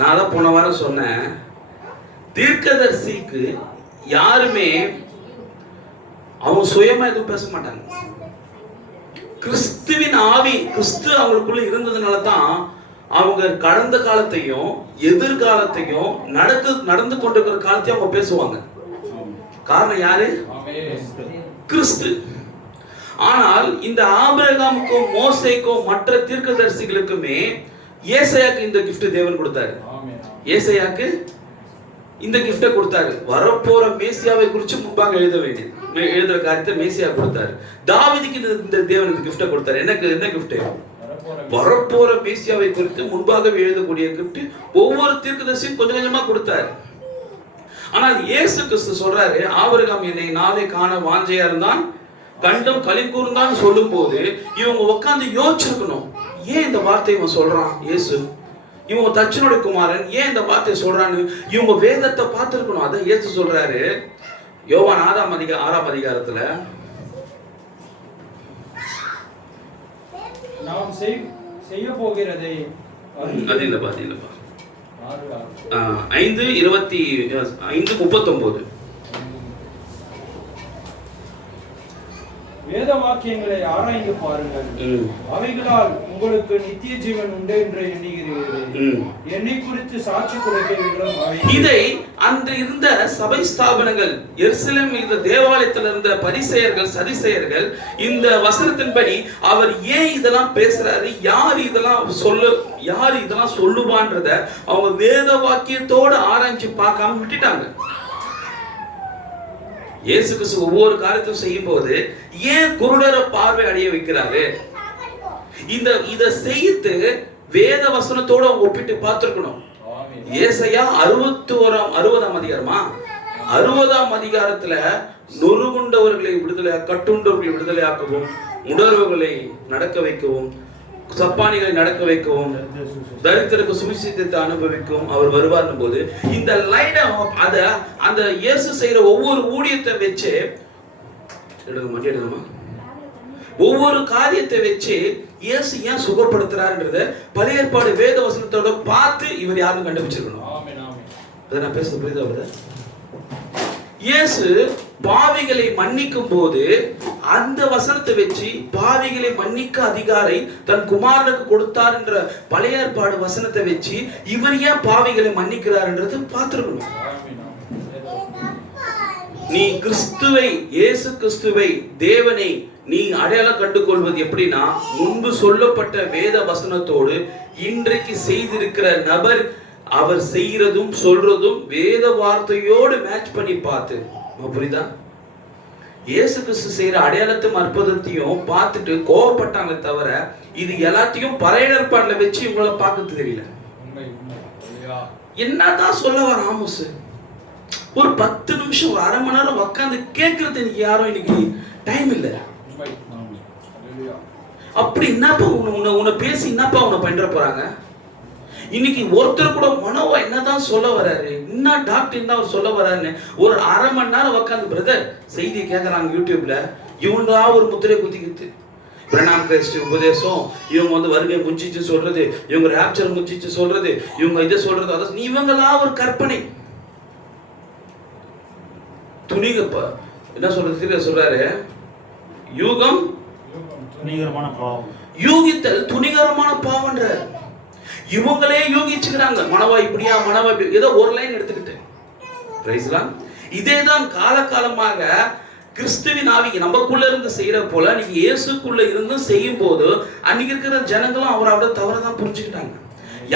நான் தான் போன வாரம் சொன்னேன், தீர்க்கதரிசிக்கு யாருமே அவங்க சுயமா எதுவும் பேச மாட்டாங்க. கிறிஸ்துவின் ஆவி கிறிஸ்து அவங்களுக்குள்ள இருந்ததுனால தான் அவங்க கடந்த காலத்தையும் எதிர்காலத்தையும் நடந்து கொண்டிருக்கிற காலத்தையும் அவங்க பேசுவாங்க. காரணம் யாரு? கிறிஸ்து. ஆனால் இந்த ஆபிரகாமுக்கும் மோசேக்கும் மற்ற தீர்க்கதரிசிகளுக்குமே ஏசாயாக்கு இந்த கிஃப்ட் தேவன் கொடுத்தாரு. ஏசாயாக்கு இந்த கிஃப்ட கொடுத்தாரு. வரப்போற மேசியாவை குறித்து முன்பாக எழுதுற காரியத்தை மேசியா கொடுத்தாரு. தாவீதுக்கு இந்த தேவன் இந்த கிஃப்ட கொடுத்தாரு. என்ன கிஃப்ட்? வரப்போற மேசியாவை குறித்து முன்பாக எழுதக்கூடிய கிஃப்ட் ஒவ்வொரு தீர்க்கதரிசியும் கொஞ்சம் கொஞ்சமா கொடுத்தாரு. ஆனால் இயேசு கிறிஸ்து சொல்றாரு, ஆபிரகாம் என்னை நாளை காண வாஞ்சையா இருந்தான், கண்டும் களி கூர்ந்தான் சொல்லும் போது இவங்க உட்கார்ந்து யோசிச்சிருக்கணும், ஏன் இந்த வார்த்தையை இவன் சொல்றான் இயேசு, இவங்க தச்சனுடைய குமாரன் ஏன் இந்த வார்த்தையை சொல்றான்னு இவங்க வேதத்தை பார்த்திருக்கணும். அதான் இயேசு சொல்றாரு யோவான் 6ஆம் அதிகாரத்துல, நாம் செய்ய போகிறதை 5:29 வேத வாக்கியங்களை ஆராய்ந்து பாருங்கள், அவைகளால் உங்களுக்கு நித்திய ஜீவன் உண்டு என்று எண்ணுகிறீர்கள். என்னை குறித்து சாட்சி கொடுக்கிறவர்களும் இதை அன்று இருந்த சபை ஸ்தாபனங்கள், எருசலேம் இந்த தேவாலயத்தில் இருந்த பரிசேயர்கள் சதிசேயர்கள் இந்த வசனத்தின்படி அவர் ஏன் இதெல்லாம் பேசுறாரு, யார் இதெல்லாம் சொல்லுவான்றத அவங்க வேத வாக்கியத்தோடு ஆராய்ச்சி பார்க்காம விட்டுட்டாங்க. இயேசு கிறிஸ்து ஒவ்வொரு காரியத்தையும் செய்யும் போது ஏன் குருடரை பார்வை அடைய வைக்கிறாரு, இத செய்து வேத வசனத்தோட அவங்க ஒப்பிட்டு பார்த்திருக்கணும். ஏசாயா 60ஆம் அதிகாரத்துல நொறுகுண்டவர்களை கட்டுண்டவர்களை விடுதலையாக்கவும், முடர்வுகளை நடக்க வைக்கவும், சப்பானிகளை நடக்க வைக்கவும், தரித்திரக்கு சுவிசேஷத்தை அனுபவிக்கவும் அவர் வருவார் போது இந்த லைனை அந்த இயேசு செய்யற ஒவ்வொரு ஊழியத்தை வச்சு ஒவ்வொரு காரியத்தை வச்சு இயேசு ஏன் சுகப்படுத்துறாருன்றத பழைய ஏற்பாடு வேத வசனத்தோட பார்த்து இவர் யாருன்னு கண்டுபிடிச்சிருக்கணும். அதை நான் பேச புரியுதா? இயேசு பாவிகளை மன்னிக்கும் போது அந்த வசனத்தை வச்சு பாவிகளை மன்னிக்க அதிகாரை தன் குமாரனுக்கு கொடுத்தார் என்ற பழைய ஏற்பாடு வசனத்தை வச்சு இவர் ஏன் பாவிகளை மன்னிக்கிறார்ன்றது பார்த்திருக்கணும். நீ கிறிஸ்துவை, இயேசு கிறிஸ்துவை, தேவனை நீ அடையாளம் கண்டுகொள்வது எப்படின்னா, முன்பு சொல்லப்பட்ட வேத வசனத்தோடு இன்றைக்கு செய்திருக்கிற நபர் அவர் செய்யறதும் சொல்றதும் வேத வார்த்தையோடு மேட்ச் பண்ணி பார்த்து. புரியுதா? இயேசு கிறிஸ்து செய்யற அடையாளத்தையும் அற்புதத்தையும் பார்த்துட்டு கோவப்பட்டாங்களே தவிர இது எல்லாத்தையும் பழைய ஏற்பாடுல வச்சு இவங்கள பார்க்க தெரியல. என்னதான் சொல்ல வர ஆமோஸ், ஒரு 10 நிமிஷம் ஒரு அரை மணி நேரம் உட்காந்து கேட்கறது எனக்கு யாரும் இன்னைக்கு டைம் இல்லை. அப்படி என்னப்பா உன்னை பேசி என்னப்பா உன்னை பண்ற போறாங்க? இன்னைக்கு ஒருத்தர் கூட மனோவா என்னதான் சொல்ல வராரு, என்ன டாக்டர் என்ன அவர் சொல்ல வராருன்னு ஒரு அரை மணி நேரம் உட்காந்து பிரதர் செய்தியை கேட்கறாங்க யூடியூப்ல. இவங்களா ஒரு முத்திரை குத்திக்கிட்டு பிரணாம் கிறிஸ்து உபதேசம், இவங்க வருகை முஞ்சிச்சு சொல்றது, இவங்க ராப்சர் முஞ்சிச்சு சொல்றது, இவங்க இதை சொல்றது, அதை இவங்களா ஒரு கற்பனை துணிகப்ப என்ன சொல்றது சொல்றாரு, யூகம் துணிகரமான பாவம், யூகித்தல் துணிகரமான பாவம்ன்ற இவங்களே யூகிச்சுக்கிறாங்க. மனவா இப்படியா, மனவா ஏதோ ஒரு லைன் எடுத்துக்கிட்டு பிரைஸ்லாம். இதேதான் காலகாலமாக கிறிஸ்துவின் ஆவி நமக்குள்ள இருந்து செய்யற போல நீங்க இயேசுக்குள்ள இருந்து செய்யும் போது அன்னைக்கு இருக்கிற ஜனங்களும் அவரோட தவறதான் புரிஞ்சுக்கிட்டாங்க.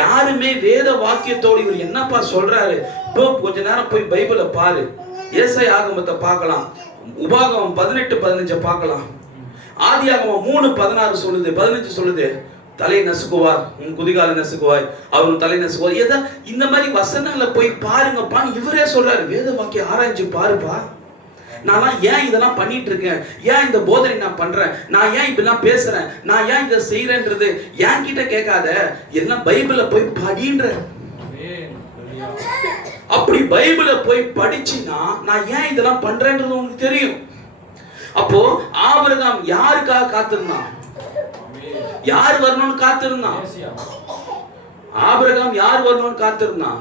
யாருமே வேத வாக்கியத்தோடு இவர் என்னப்பா சொல்றாரு, இப்போ கொஞ்ச நேரம் போய் பைபிளை பாரு, ஏசாயா ஆகமத்தை பார்க்கலாம், உபாகமம் 18:15 பார்க்கலாம், ஆதியாகமம் 3:16 சொல்லுது, 15 சொல்லுது, தலை நசுக்குவார் உன் குதிகால நசுக்குவாய் அவன் தலை நசுக்குவார். ஏதா இந்த மாதிரி வசனங்களை போய் பாருங்கப்பான்னு இவரே சொல்றாரு. வேத வாக்கியம் ஆராய்ச்சி பாருப்பா, நான் ஏன் இதெல்லாம் பண்ணிட்டு இருக்கேன், ஏன் இந்த போதனை நான் பண்றேன், நான் ஏன் இப்படிலாம் பேசுறேன், நான் ஏன் இதை செய்யறேன்றது என் கிட்ட கேட்காத, எல்லாம் பைபிள போய் படின்ற. அப்படி பைபிள போய் படிச்சுன்னா நான் ஏன் இதெல்லாம் பண்றேன்றது உங்களுக்கு தெரியும். அப்போ ஆபிரகாம் யாருக்காக காத்திருந்தான், யார் வரணும்னு காத்திருந்தான்? ஆபிரகாம் யார் வரணும்னு காத்திருந்தான்?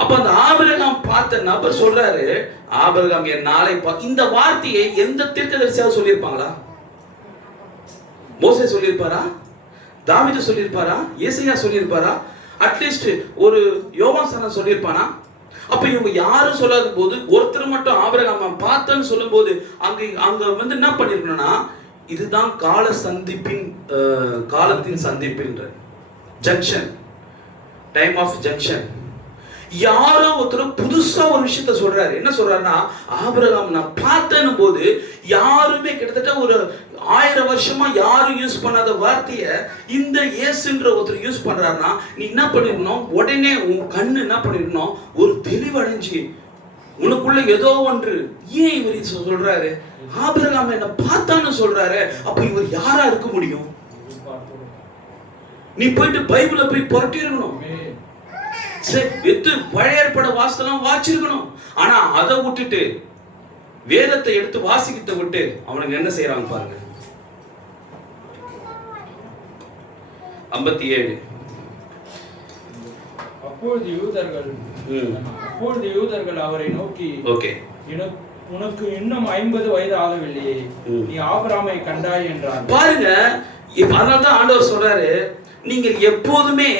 அப்ப அந்த ஆபிரகாம் பார்த்த நபர் சொல்றாரு, ஆபிரகாம் என் நாளை இந்த வார்த்தையை எந்த தீர்க்கதரிசியாவது சொல்லியிருப்பாங்களா? மோசே சொல்லியிருப்பாரா? தாவீது சொல்லியிருப்பாரா? ஏசாயா சொல்லியிருப்பாரா? அட்லீஸ்ட் ஒரு யோவான் சொல்லியிருப்பானா? அப்ப இவங்க யாரும் சொல்லாத போது ஒருத்தர் மட்டும் ஆபிரகாம் பார்த்தன்னு சொல்லும் போது அங்க வந்து என்ன பண்ணிருக்கணும்னா, இதுதான் காலத்தின் சந்திப்புன்ற ஜங்ஷன், டைம் ஆஃப் ஜங்ஷன். யாரோ ஒருத்தர் புதுசா ஒரு விஷயத்த சொல்றாரு. என்ன சொல்றாருன்னா, ஆபிரகாம் நான் பார்த்தேன்னு போது யாருமே கிட்டத்தட்ட ஒரு 1000 வருஷமா யாரும் யூஸ் பண்ணாத வார்த்தையை இந்த இயேசுன்ற ஒருத்தர் யூஸ் பண்றாருன்னா, நீ என்ன பண்ணிருக்கணும், உடனே உன் கண்ணு என்ன பண்ணிருக்கணும், ஒரு தெளிவடைஞ்சு உனக்குள்ள ஏதோ ஒன்று. ஏன் இவர் சொல்றாரு, ஆபிரகாம் என்ன பார்த்தான்னு சொல்றாரு, அப்ப இவர் யாரா இருக்க முடியும்? நீ போயிட்டு பைபிளை போய் புரட்டி இருக்கணும், பழைய ஏற்பாடு வாசலாம் வாசிச்சிருக்கணும். ஆனா அதை விட்டுட்டு வேதத்தை எடுத்து வாசிக்கத்தை விட்டு அவனுக்கு என்ன செய்யறாங்க பாருங்க. 57. அப்பொழுது யூதர்கள் அவரை நோக்கி, உனக்கு இன்னும் 50 வயது ஆகவில்லையே, நீ ஆபிரகாமை கண்டாய் என்றார். பாருங்க, அதனால்தான் ஆண்டவர் சொல்றாரு, நீங்கள் எப்போதுமே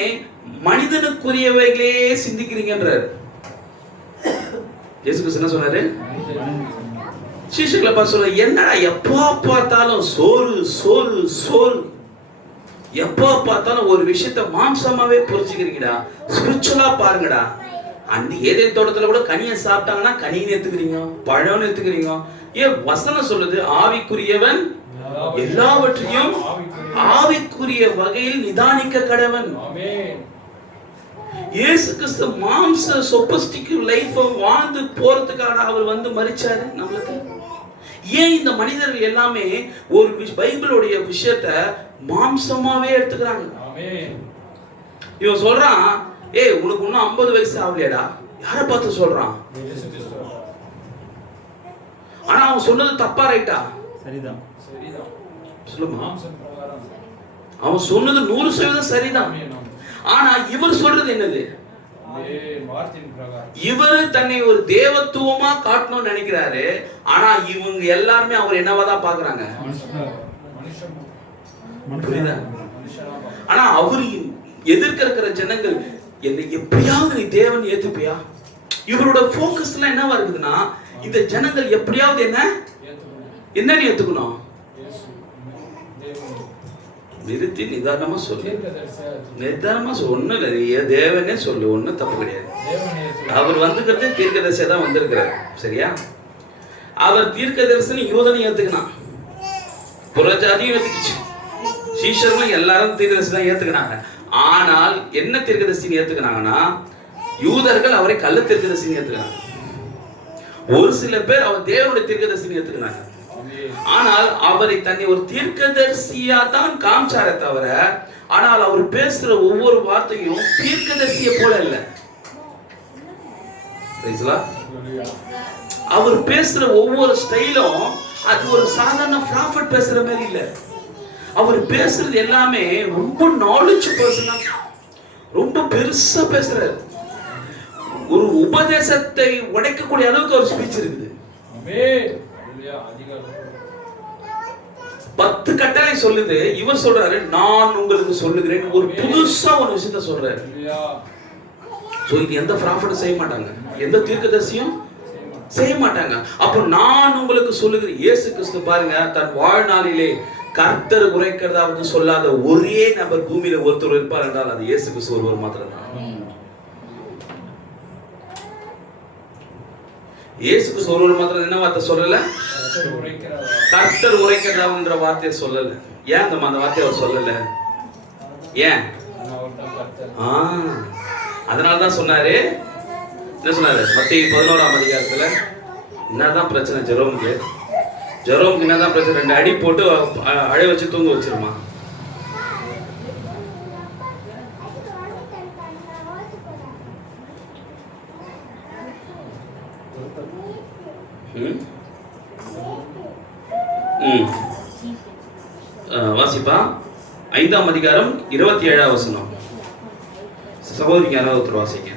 மனிதனுக்குரியவைகளே சிந்திக்கிறீங்கன்றார். இயேசு கிறிஸ்து என்ன சொன்னாரு? சீஷர்களை பார்த்து சொல்ற, என்னடா எப்போ பார்த்தாலும் சோறு சோறு சோறு, எப்போ பார்த்தாலும் ஒரு விஷயத்த மாம்சமாவே புரிஞ்சுக்கிறீங்கடா, ஸ்பிரிச்சுவலா பாருங்கடா. அந்த ஏதேன் தோட்டத்துல கூட கனியை சாப்பிட்டாங்கன்னா கனின்னு எடுத்துக்கிறீங்க, பழம்னு எடுத்துக்கிறீங்க. ஏன் வசனம் சொல்லுது, ஆவிக்குரியவன் எல்லாவற்றையும் ஆவிக்குரிய வகையில் நிதானிக்க கடவன். இயேசு கிறிஸ்து மாம்ச சொபஸ்டிக் லைஃப் வாழ்ந்து போறதுக்காக அவர் வந்து மரிச்சாரு நம்மளுக்கு. ஏன் இந்த மனிதர்கள் எல்லாமே ஒரு பைபிளுடைய விஷயத்த மாம்சமாவே எடுத்துக்கிறாங்க? இவன் சொல்றான், ஏய் உனக்கு இன்னும் 50 வயசு ஆகலையாடா. யாரை பார்த்து சொல்றான்? ஆனா அவன் சொன்னது தப்பா ரைட்டா? சரிதான். சொல்லுமா, அவன் சொன்னது 100% சரிதான். ஆனா இவர் சொல்றது என்னது? இவரு தன்னை ஒரு தேவத்துவமா காட்டணும்னு நினைக்கிறாரு. ஆனா இவங்க எல்லாருமே அவர் என்னவாதான் பாக்குறாங்க? ஆனா அவரு எதிர்க்க இருக்கிற ஜனங்கள், என்னை எப்படியாவது நீ தேவன் ஏத்துப்பியா? இவரோட போக்கஸ் எல்லாம் என்னவா இருக்குதுன்னா, இந்த ஜனங்கள் எப்படியாவது என்ன நீ ஏத்துக்கணும்? நிறுத்தி நிதானமா சொல்லு, நிதானமா சொல்லு. ஒண்ணும் இல்லை, தேவனே சொல்லு, ஒன்னும் தப்பு கிடையாது. அவர் வந்துக்கிறது தீர்க்கதரிசியா தான் வந்திருக்கிறார், சரியா? அவர் தீர்க்கதரிசனம் யூதனை ஏத்துக்கினான், புறஜாதியும் ஏத்துக்கிச்சு, சீஷர்களும் எல்லாரும் தீர்க்கதரிசி தான் ஏத்துக்கினாங்க. ஆனால் என்ன தீர்க்கதரிசின்னு ஏத்துக்கினாங்கன்னா, யூதர்கள் அவரை கள்ள தீர்க்கதரிசின்னு ஏத்துக்கினாங்க. ஒரு சில பேர் அவர் தேவனுடைய தீர்க்கதரிசின்னு ஏத்துக்கினாங்க. ஆனால் அவரை தன்னை ஒரு தீர்க்கதரிசியா தான் காமிச்சாரே தவிர, ஆனால் அவர் பேசுற ஒவ்வொரு வார்த்தையும் தீர்க்கதரிசிய போல இல்ல. அவர் பேசுற ஒவ்வொரு ஸ்டைலும் அது ஒரு சாதாரண ப்ராஃபட் பேசுற மாதிரி இல்ல. அவர் பேசுறது எல்லாமே ரொம்ப நாலேஜ் பர்சனா, ரொம்ப பெருசா பேசுறாரு. ஒரு உபதேசத்தை உடைக்கக்கூடிய அளவுக்கு ஒரு ஸ்பீச் இருக்குது. 10 கட்டளை சொல்லுது, இவர் சொல்றாரு நான் உங்களுக்கு சொல்லுகிறேன், ஒரு புதுசா ஒரு விஷயத்தை சொல்றாரு. சோ இது எந்த ப்ராஃபட்டும் செய்ய மாட்டாங்க, எந்த தீர்க்கதரிசியும் செய்ய மாட்டாங்க. அப்போ நான் உங்களுக்கு சொல்லுகிறேன். இயேசு கிறிஸ்து பாருங்க, தன் வாழ்நாளிலே கர்த்தர் உரைக்கிறதாவது சொல்லாத ஒரே நபர் பூமியில ஒருத்தர் இருப்பார் என்றால் அது இயேசு கிறிஸ்து ஒருவர் மாத்திரம். இயேசு கிறிஸ்து ஒருவர் மாத்திரம் என்ன வார்த்தை சொல்லல? கர்த்தர் உரைக்கிறதான்ற வார்த்தையை சொல்லல. ஏன் அந்த வார்த்தையை அவர் சொல்லல? ஏன்? அதனாலதான் சொன்னாரு, என்ன சொன்னாரு? மத்தேயு 11ஆம் அதிகாரத்துல என்னதான் பிரச்சனை ஜெரோமுக்கு என்னதான் பிரச்சனை? 2 அடி போட்டு அழ வச்சு தூங்க வச்சிருமா. வாசிப்பா 5ஆம் அதிகாரம் 27ஆம் வசனம். சகோதரிக்கு யாராவது ஒருத்தர் வாசிங்க.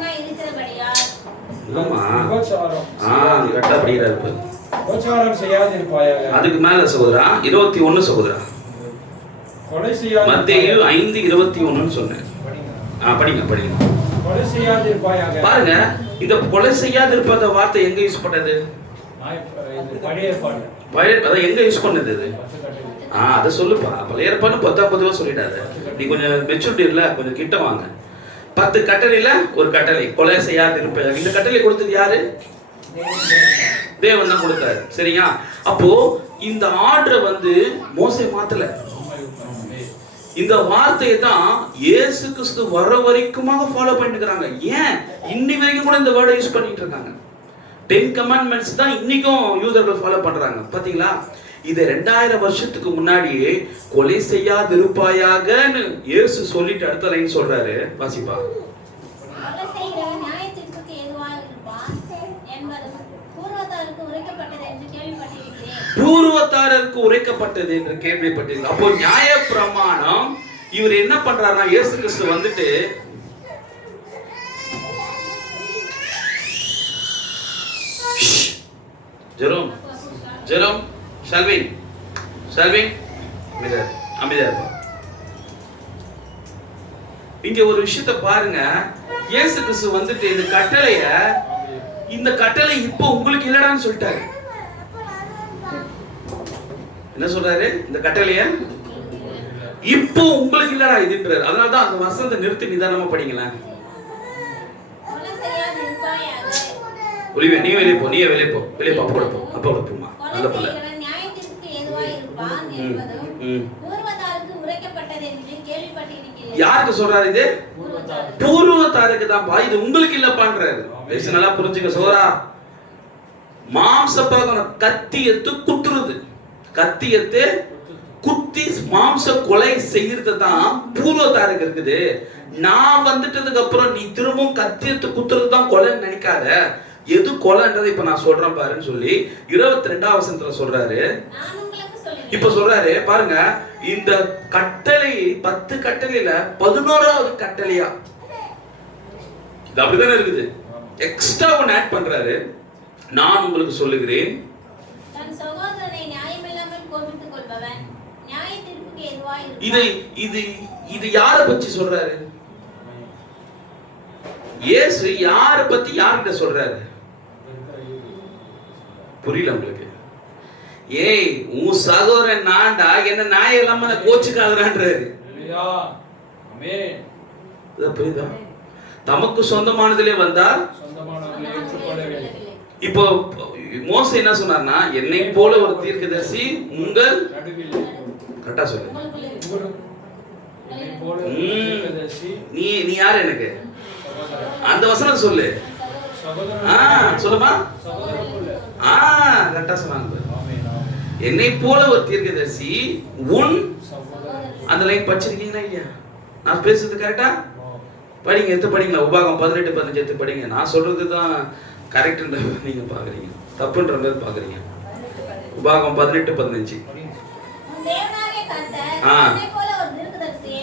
உபச்சாரமாய் இருக்கிறபடியால் இல்லம்மா. விபச்சாரம் கரெக்டா படிக்கிறாரு பாரு. விபச்சாரம் செய்யாதிருப்பாயாக. அதுக்கு மேல சகோதரா 21 சகோதரா. கொலை செய்யாதிருப்பாயாக. மத்தேயு 5:21 சொன்னேன். படிங்க படிங்க. கொலை செய்யாதிருப்பாயாக. பாருங்க, இந்த கொலை செய்யாதிருப்பத வார்த்தை எங்க யூஸ் பண்ணது? இது பழைய ஏற்பாடு. அதான் எங்க யூஸ் பண்ணது இது? அதை சொல்லுப்பா. பழைய ஏற்பாடு 10 சொல்லிடாத. நீ கொஞ்சம் மெச்சூரிட்டி இல்ல, கொஞ்சம் கிட்ட வாங்க. 10 கட்டளையில ஒரு கட்டளை கொலை செய்யாதிருப்பாயாக. இந்த கட்டளை கொடுத்தது யாரு? தேவன் தான் கொடுத்தாரு. சரியா? அப்போ இந்த ஆர்டரை வந்து மோசே மாத்தல. இந்த வார்த்தையை தான் இயேசு கிறிஸ்து வர வரைக்குமாக ஃபாலோ பண்ணிட்டு இருக்காங்க. ஏன் இன்னி வரைக்கும் கூட இந்த வேர்டை யூஸ் பண்ணிட்டு இருக்காங்க. 10 கமாண்ட்மெண்ட்ஸ் தான் இன்னைக்கும் யூதர்கள் ஃபாலோ பண்றாங்க. பாத்தீங்களா? இதை 2000 வருஷத்துக்கு முன்னாடியே கொலை செய்யாதிருப்பாயாகன்னு இயேசு சொல்லிட்டு அடுத்த லைன் சொல்றாரு. வாசிப்பா. கொலை செய்கிறவன் நியாயத்தீர்ப்புக்கு ஏதுவாக இருப்பான் என்பதும் பூர்வத்தாருக்கு உரைக்கப்பட்டது என்று கேள்விப்பட்டிருக்கிறேன். பூர்வத்தாருக்கு உரைக்கப்பட்டது என்று கேள்விப்பட்டிருக்கிறேன். அப்போ நியாய பிரமாணம் இவர் என்ன பண்றாருன்னா, இயேசு கிறிஸ்து வந்துட்டு ஜெரோம் ஷல்வின் அமைதியா இருப்பா. இங்க ஒரு விஷயத்தை பாருங்க. இயேசு கிறிஸ்து வந்துட்டு இந்த கட்டளை இப்போ உங்களுக்கு இல்லடான்னு சொல்லிட்டாரு. என்ன சொல்றாரு? இந்த கட்டளைய இப்போ உங்களுக்கு இல்லடா இதுன்றாரு. அதனாலதான் அந்த வசனத்தை நிறுத்தி நிதானமா படிங்களேன். கொலை செய்யாதிருப்பாயாக. ஒளிவே, நீ வெளியே போ. அப்பா கூட போமா. நல்ல கொலை பிள்ளை. செய்கிறவன் நியாயத்தீர்ப்புக்கு ஏதுவாக இருப்பான் என்பதும் பூர்வத்தாருக்கு உரைக்கப்பட்டது என்று கேள்விப்பட்டிருக்கிறேன். யாருக்கு சொல்றாரு இது? பூர்வத்தாருக்கு தான்ப்பா. இது உங்களுக்கு இல்லப்பான்றாரு. பேச நல்லா புரிஞ்சுக்க சோரா. மாம்சப்பாக கத்தி எடுத்து குத்துறது, கத்தி எடுத்து குத்தி மாம்ச கொலை செய்யறது தான் பூர்வத்தாருக்கு இருக்குது. நான் வந்துட்டதுக்கு அப்புறம் நீ திரும்பவும் கத்தி எடுத்து குத்துறது தான் கொலைன்னு நினைக்காத. எது கொலைன்றதை இப்ப நான் சொல்றேன் பாருன்னு சொல்லி 22ஆம் வசனத்துல சொல்றாரு. இப்ப சொல்றாரு பாருங்க, இந்த கட்டளை 10 கட்டளையில 11வது கட்டளையா இது அப்படிதானே இருக்குது. எக்ஸ்ட்ரா ஒன்னு ஆட் பண்றாரு. நான் உங்களுக்கு சொல்லுகிறேன், தன் சகோதரனை நியாயமில்லாமல் கோபித்துக் கொள்பவன் நியாயத்தீர்ப்புக்கு ஏதுவாய் இருப்பான். இது யாரை பத்தி சொல்றாரு? இயேசு யாரை பத்தி யார்கிட்ட சொல்றாரு? புரியல உங்களுக்கு? ஏய், உன் சகோதரன் நான்டா, என்ன நாய் இல்லாம கோச்சுக்காதறான்றாரு. புரியுதா? தமக்கு சொந்தமானதிலே வந்தால் இப்போ மோசே என்ன சொன்னார்னா, என்னை போல ஒரு தீர்க்கதரிசி உங்கள் கரெக்டா சொல்லு. நீ யார் எனக்கு? அந்த வசனம் சொல்லு. சொல்லுமா? கரெக்டா சொன்னாங்க. என்னை போல ஒரு தீர்க்கதரிசி உன், அந்த லைன் படிச்சிருக்கீங்களா இல்லையா? நான் பேசுறது கரெக்டா? படிங்க, எடுத்து படிங்களா. உபாகம் 18:15 எடுத்து படிங்க. நான் சொல்றதுதான் கரெக்ட்ன்ற நீங்க பாக்குறீங்க, தப்புன்ற மாதிரி பாக்குறீங்க. உபாகம் 18:15. உன் தேவனாகிய கர்த்தர் என்னை போல ஒரு தீர்க்கதரிசியை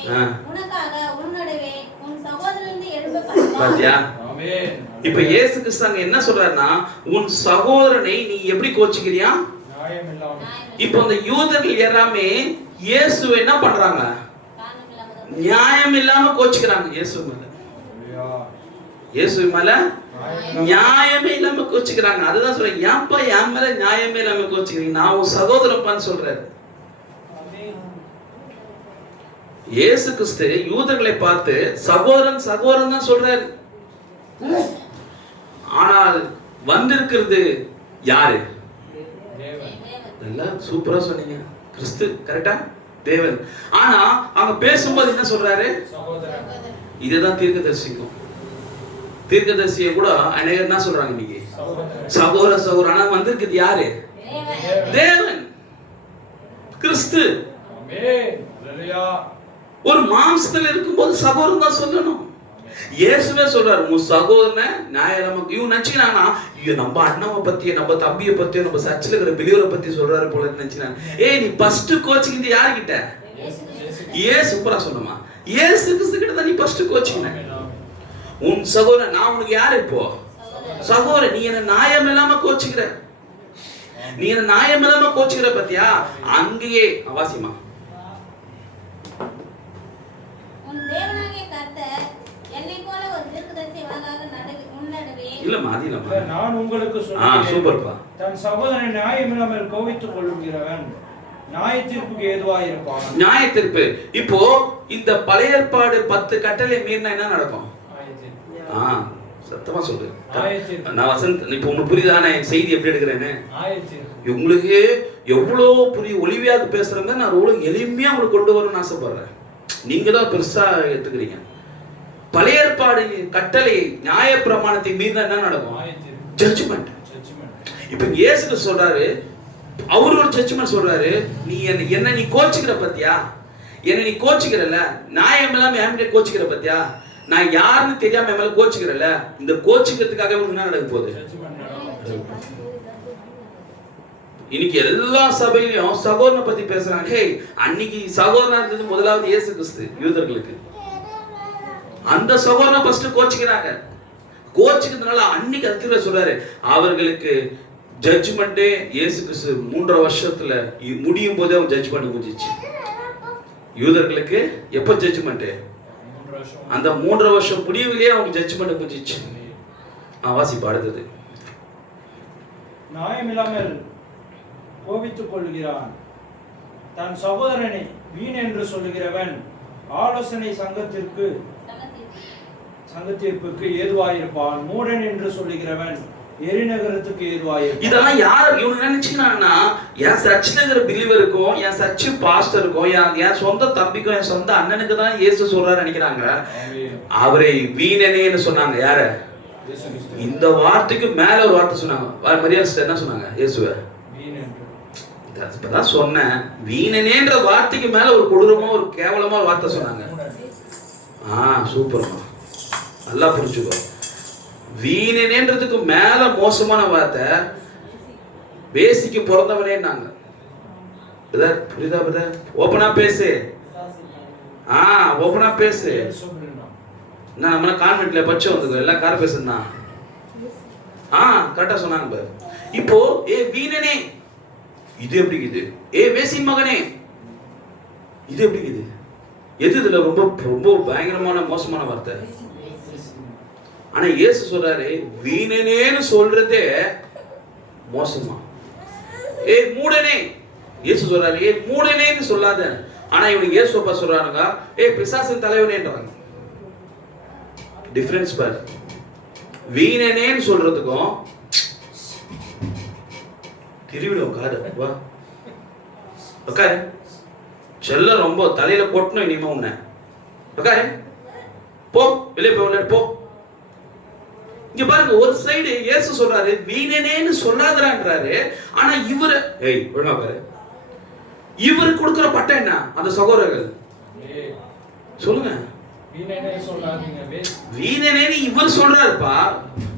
உனக்காக உன் நடுவே உன் சகோதரனிலிருந்து எழும்ப பண்ணுவார். பாத்தியா? ஆமென். இப்போ இயேசு கிறிஸ்து என்ன சொல்றாருன்னா, உன் சகோதரனை நீ எப்படி கோச்சிக்கிறியா? நியாயமில்லாம. இப்போ அந்த யூதர்கள் எல்லாமே இயேசுவை என்ன பண்றாங்க? நியாயம் இல்லாம கோச்சிக்கிறாங்க இயேசு மேல. இயேசு மேல நியாயமே இல்லாம கோச்சிக்கிறாங்க. அதுதான் சொல்றேன், ஏன்பா என் மேல நியாயமே இல்லாம கோச்சிக்கிறீங்க? நான் உன் சகோதரப்பான்னு சொல்றாரு. இயேசு கிறிஸ்து யூதர்களை பார்த்து சகோதரன் சகோதரன் தான் சொல்றாரு. ஆனால் வந்திருக்கிறது யாரு? எல்லாம் சூப்பரா சொன்னீங்க. கிறிஸ்து கரெக்டா? தேவன். ஆனா அவங்க பேசும்போது என்ன சொல்றாரு? இதுதான் தீர்க்கதரிசிக்கும். தீர்க்கதரிசியை கூட அநேகர் என்ன சொல்றாங்க இன்னைக்கு? சகோதர சகோதரன். ஆனா வந்திருக்கிறது யாரு? தேவன், கிறிஸ்து. ஒரு மாம்சத்துல இருக்கும்போது சகோதரன் தான் சொல்லணும். இயேசுவே சொல்றாரு, உன் சகோதரனை நியாயமா. இவன் நினைச்சுக்கிறானா, ஐயோ நம்ம அண்ணாவை பத்தியோ நம்ம தம்பியை பத்தியோ நம்ம சர்ச்சில் இருக்கிற பிலிவரை பத்தி சொல்றாரு போல நினைச்சுனான். ஏய், நீ ஃபர்ஸ்ட் கோச்சிக்கிட்டு யாருக்கிட்ட? இயேசு சூப்பரா சொன்னமா, இயேசு கிறிஸ்து கிட்ட தான் நீ ஃபர்ஸ்ட் கோச்சிக்கின. உன் சகோதரன். நான் உனக்கு யாரு இப்போ? சகோதரன். நீ என்ன நியாயம் இல்லாம கோச்சுக்கிற, நீ என்ன நியாயம் இல்லாம கோச்சுக்கிற பத்தியா? அங்கேயே வாசிமா. உன் தேவனாகிய கர்த்தர் என்னை போல ஒரு தீர்க்கதரிசி உனக்காக உன்னடவே. இல்லம்மா அது இல்லம்மா. நான் உங்களுக்கு சொல்றேன். சூப்பர்ப்பா. தன் சகோதரனை நியாயமில்லாமல் கோபித்துக் கொள்கிறவன் நியாயத்தீர்ப்புக்கு ஏதுவாயிருப்பான். நியாயத்தீர்ப்பு. இப்போ இந்த பழைய ஏற்பாடு 10 கட்டளை மீறினா என்ன நடக்கும்? சத்தமா சொல்லு. நான் வசந்த், இப்போ உங்களுக்கு புரியுதானே செய்தி எப்படி எடுக்கிறேன்னு? உங்களுக்கு எவ்வளவு புரிய ஒளிவியாக பேசுறேங்க. நான் எவ்வளவு எளிமையா உங்களுக்கு கொண்டு வரணும்னு ஆசைப்படுறேன். நீங்க தான் பெருசா எடுத்துக்கிறீங்க. பழைய ஏற்பாடு கட்டளை நியாய பிரமாணத்தை மீறினா என்ன நடக்கும்? ஜட்ஜ்மெண்ட். இப்ப இயேசு சொல்றாரு, அவரு ஒரு ஜட்ஜ்மெண்ட் சொல்றாரு. நீ என்ன நீ கோச்சிக்கிற பத்தியா? என்ன நீ கோச்சிக்கிறல்ல, நியாயம் இல்லாம என் கோச்சிக்கிற பத்தியா? நான் யாருன்னு தெரியாம என் மேல கோச்சிக்கிறல்ல, இந்த கோச்சிக்கிறதுக்காக என்ன நடக்க போகுது? இன்னைக்கு எல்லா சபையிலும் சகோதரனை பத்தி பேசுறாங்க. ஹே, அன்னைக்கு சகோதரனா இருந்தது முதலாவது இயேசு கிறிஸ்து யூதர்களுக்கு. அந்த சகோதரனை ஃபர்ஸ்ட் கோச்சிக்கிறாங்க. கோச்சிக்கிறதுனால அன்னைக்கு அதிர்ல சொல்றாரு, அவர்களுக்கு ஜட்ஜ்மெண்டே இயேசு கிறிஸ்து 3.5 வருஷத்துல முடியும் போதே அவங்க ஜட்ஜ்மெண்ட் முடிஞ்சிச்சு. யூதர்களுக்கு எப்ப ஜட்ஜ்மெண்ட்? அந்த 3.5 வருஷம் முடிவிலேயே அவங்க ஜட்ஜ்மெண்ட் முடிஞ்சிச்சு. வாசிப்பா அடுத்தது. நியாயமில்லாமல் கோபித்துக் கொள்கிறான். தன் சகோதரனை வீண் என்று சொல்லுகிறவன் ஆலோசனை சங்கத்திற்கு ஏதுவாயிருப்பான். மூடன் என்று சொல்லுகிறவன் எரிநகரத்துக்கு ஏதுவாயிருப்பான். இதெல்லாம் யார் இவங்க நினைச்சுக்கிறாங்கன்னா, என் சர்ச்சில் இருக்கிற பிலீவருக்கும் என் சர்ச்சு பாஸ்டருக்கும் என் சொந்த தம்பிக்கும் என் சொந்த அண்ணனுக்கு தான் இயேசு சொல்றாரு நினைக்கிறாங்க. அவரை வீணனேன்னு சொன்னாங்க. யார? இந்த வார்த்தைக்கு மேல ஒரு வார்த்தை சொன்னாங்க. மரியாதை என்ன சொன்னாங்க? இயேசுவ இப்பதான் சொன்னேன். வீணனேன்ற வார்த்தைக்கு மேல ஒரு கொடூரமா ஒரு கேவலமா ஒரு வார்த்தை சொன்னாங்க. சூப்பர்மா, நல்லா புரிஞ்சுக்கோ. வீணனேன்றதுக்கு மேல மோசமான வார்த்தை பேசிக்கு பிறந்தவனே நாங்க. புரியுதா பிரதர்? ஓப்பனா பேசு. ஓப்பனா பேசு. நான் நம்மள கான்வென்ட்ல படிச்சு வந்துக்கோ, எல்லாம் கார பேசுனா. கரெக்டா சொன்னாங்க பாரு. இப்போ ஏ வீணனே, இது எப்படி இது? ஏ வேசி மகனே, இது எப்படி இது? எது இதுல ரொம்ப ரொம்ப பயங்கரமான மோசமான வார்த்தை? ஆனா இயேசு சொல்றாரு, வீணனேன்னு சொல்றதே மோசமா. ஏ மூடனே, இயேசு சொல்றாரு, ஏ மூடனேன்னு சொல்லாத. ஆனா இவனுக்கு இயேசு அப்பா சொல்றானுங்க, ஏ பிசாசின் தலைவனேன்றாங்க. டிஃபரன்ஸ் பாரு. வீணனேன்னு சொல்றதுக்கும் திருவிடும் காது. வா உட்காரு. செல்ல ரொம்ப தலையில கொட்டணும் இனிமே உன்ன. உட்காரு. போ, வெளியே போ, விளையாடு போ. இங்க பாருங்க, ஒரு சைடு இயேசு சொல்றாரு வீணனேன்னு சொல்லாதறான்றாரு. ஆனா இவரு ஒழுங்கா பாரு, இவரு கொடுக்கிற பட்டம் என்ன? அந்த சகோதரர்கள் சொல்லுங்க. வீணனேன்னு இவர் சொல்றாருப்பா.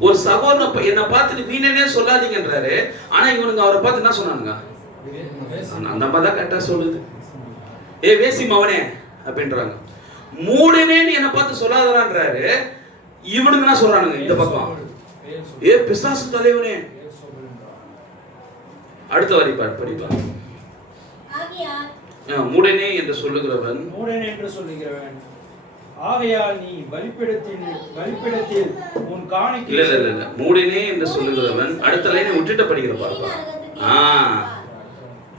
ஒரு சகோதரன் என்ன பார்த்துட்டு வீணனே சொல்லாதீங்கன்றாரு. ஆனா இவனுங்க அவரை பார்த்து என்ன சொன்னானுங்க? அந்த மாதிரி தான் கரெக்டா சொல்லுது. ஏ வேசி மவனே அப்படின்றாங்க. மூடனேன்னு என்ன பார்த்து சொல்லாதறான்றாரு. இவனுங்க என்ன சொல்றானுங்க இந்த பக்கம்? ஏ பிசாசு தலைவனே. அடுத்த வரி படிப்பா. மூடனே என்று சொல்லுகிறவன் ஆகையால் நீ பலிபீடத்தில் உன் காணிக்கை. இல்ல மூடனே என்று சொல்லுகிறவன். அடுத்த லைனை விட்டுட்டு படிக்கிற பாருப்பா.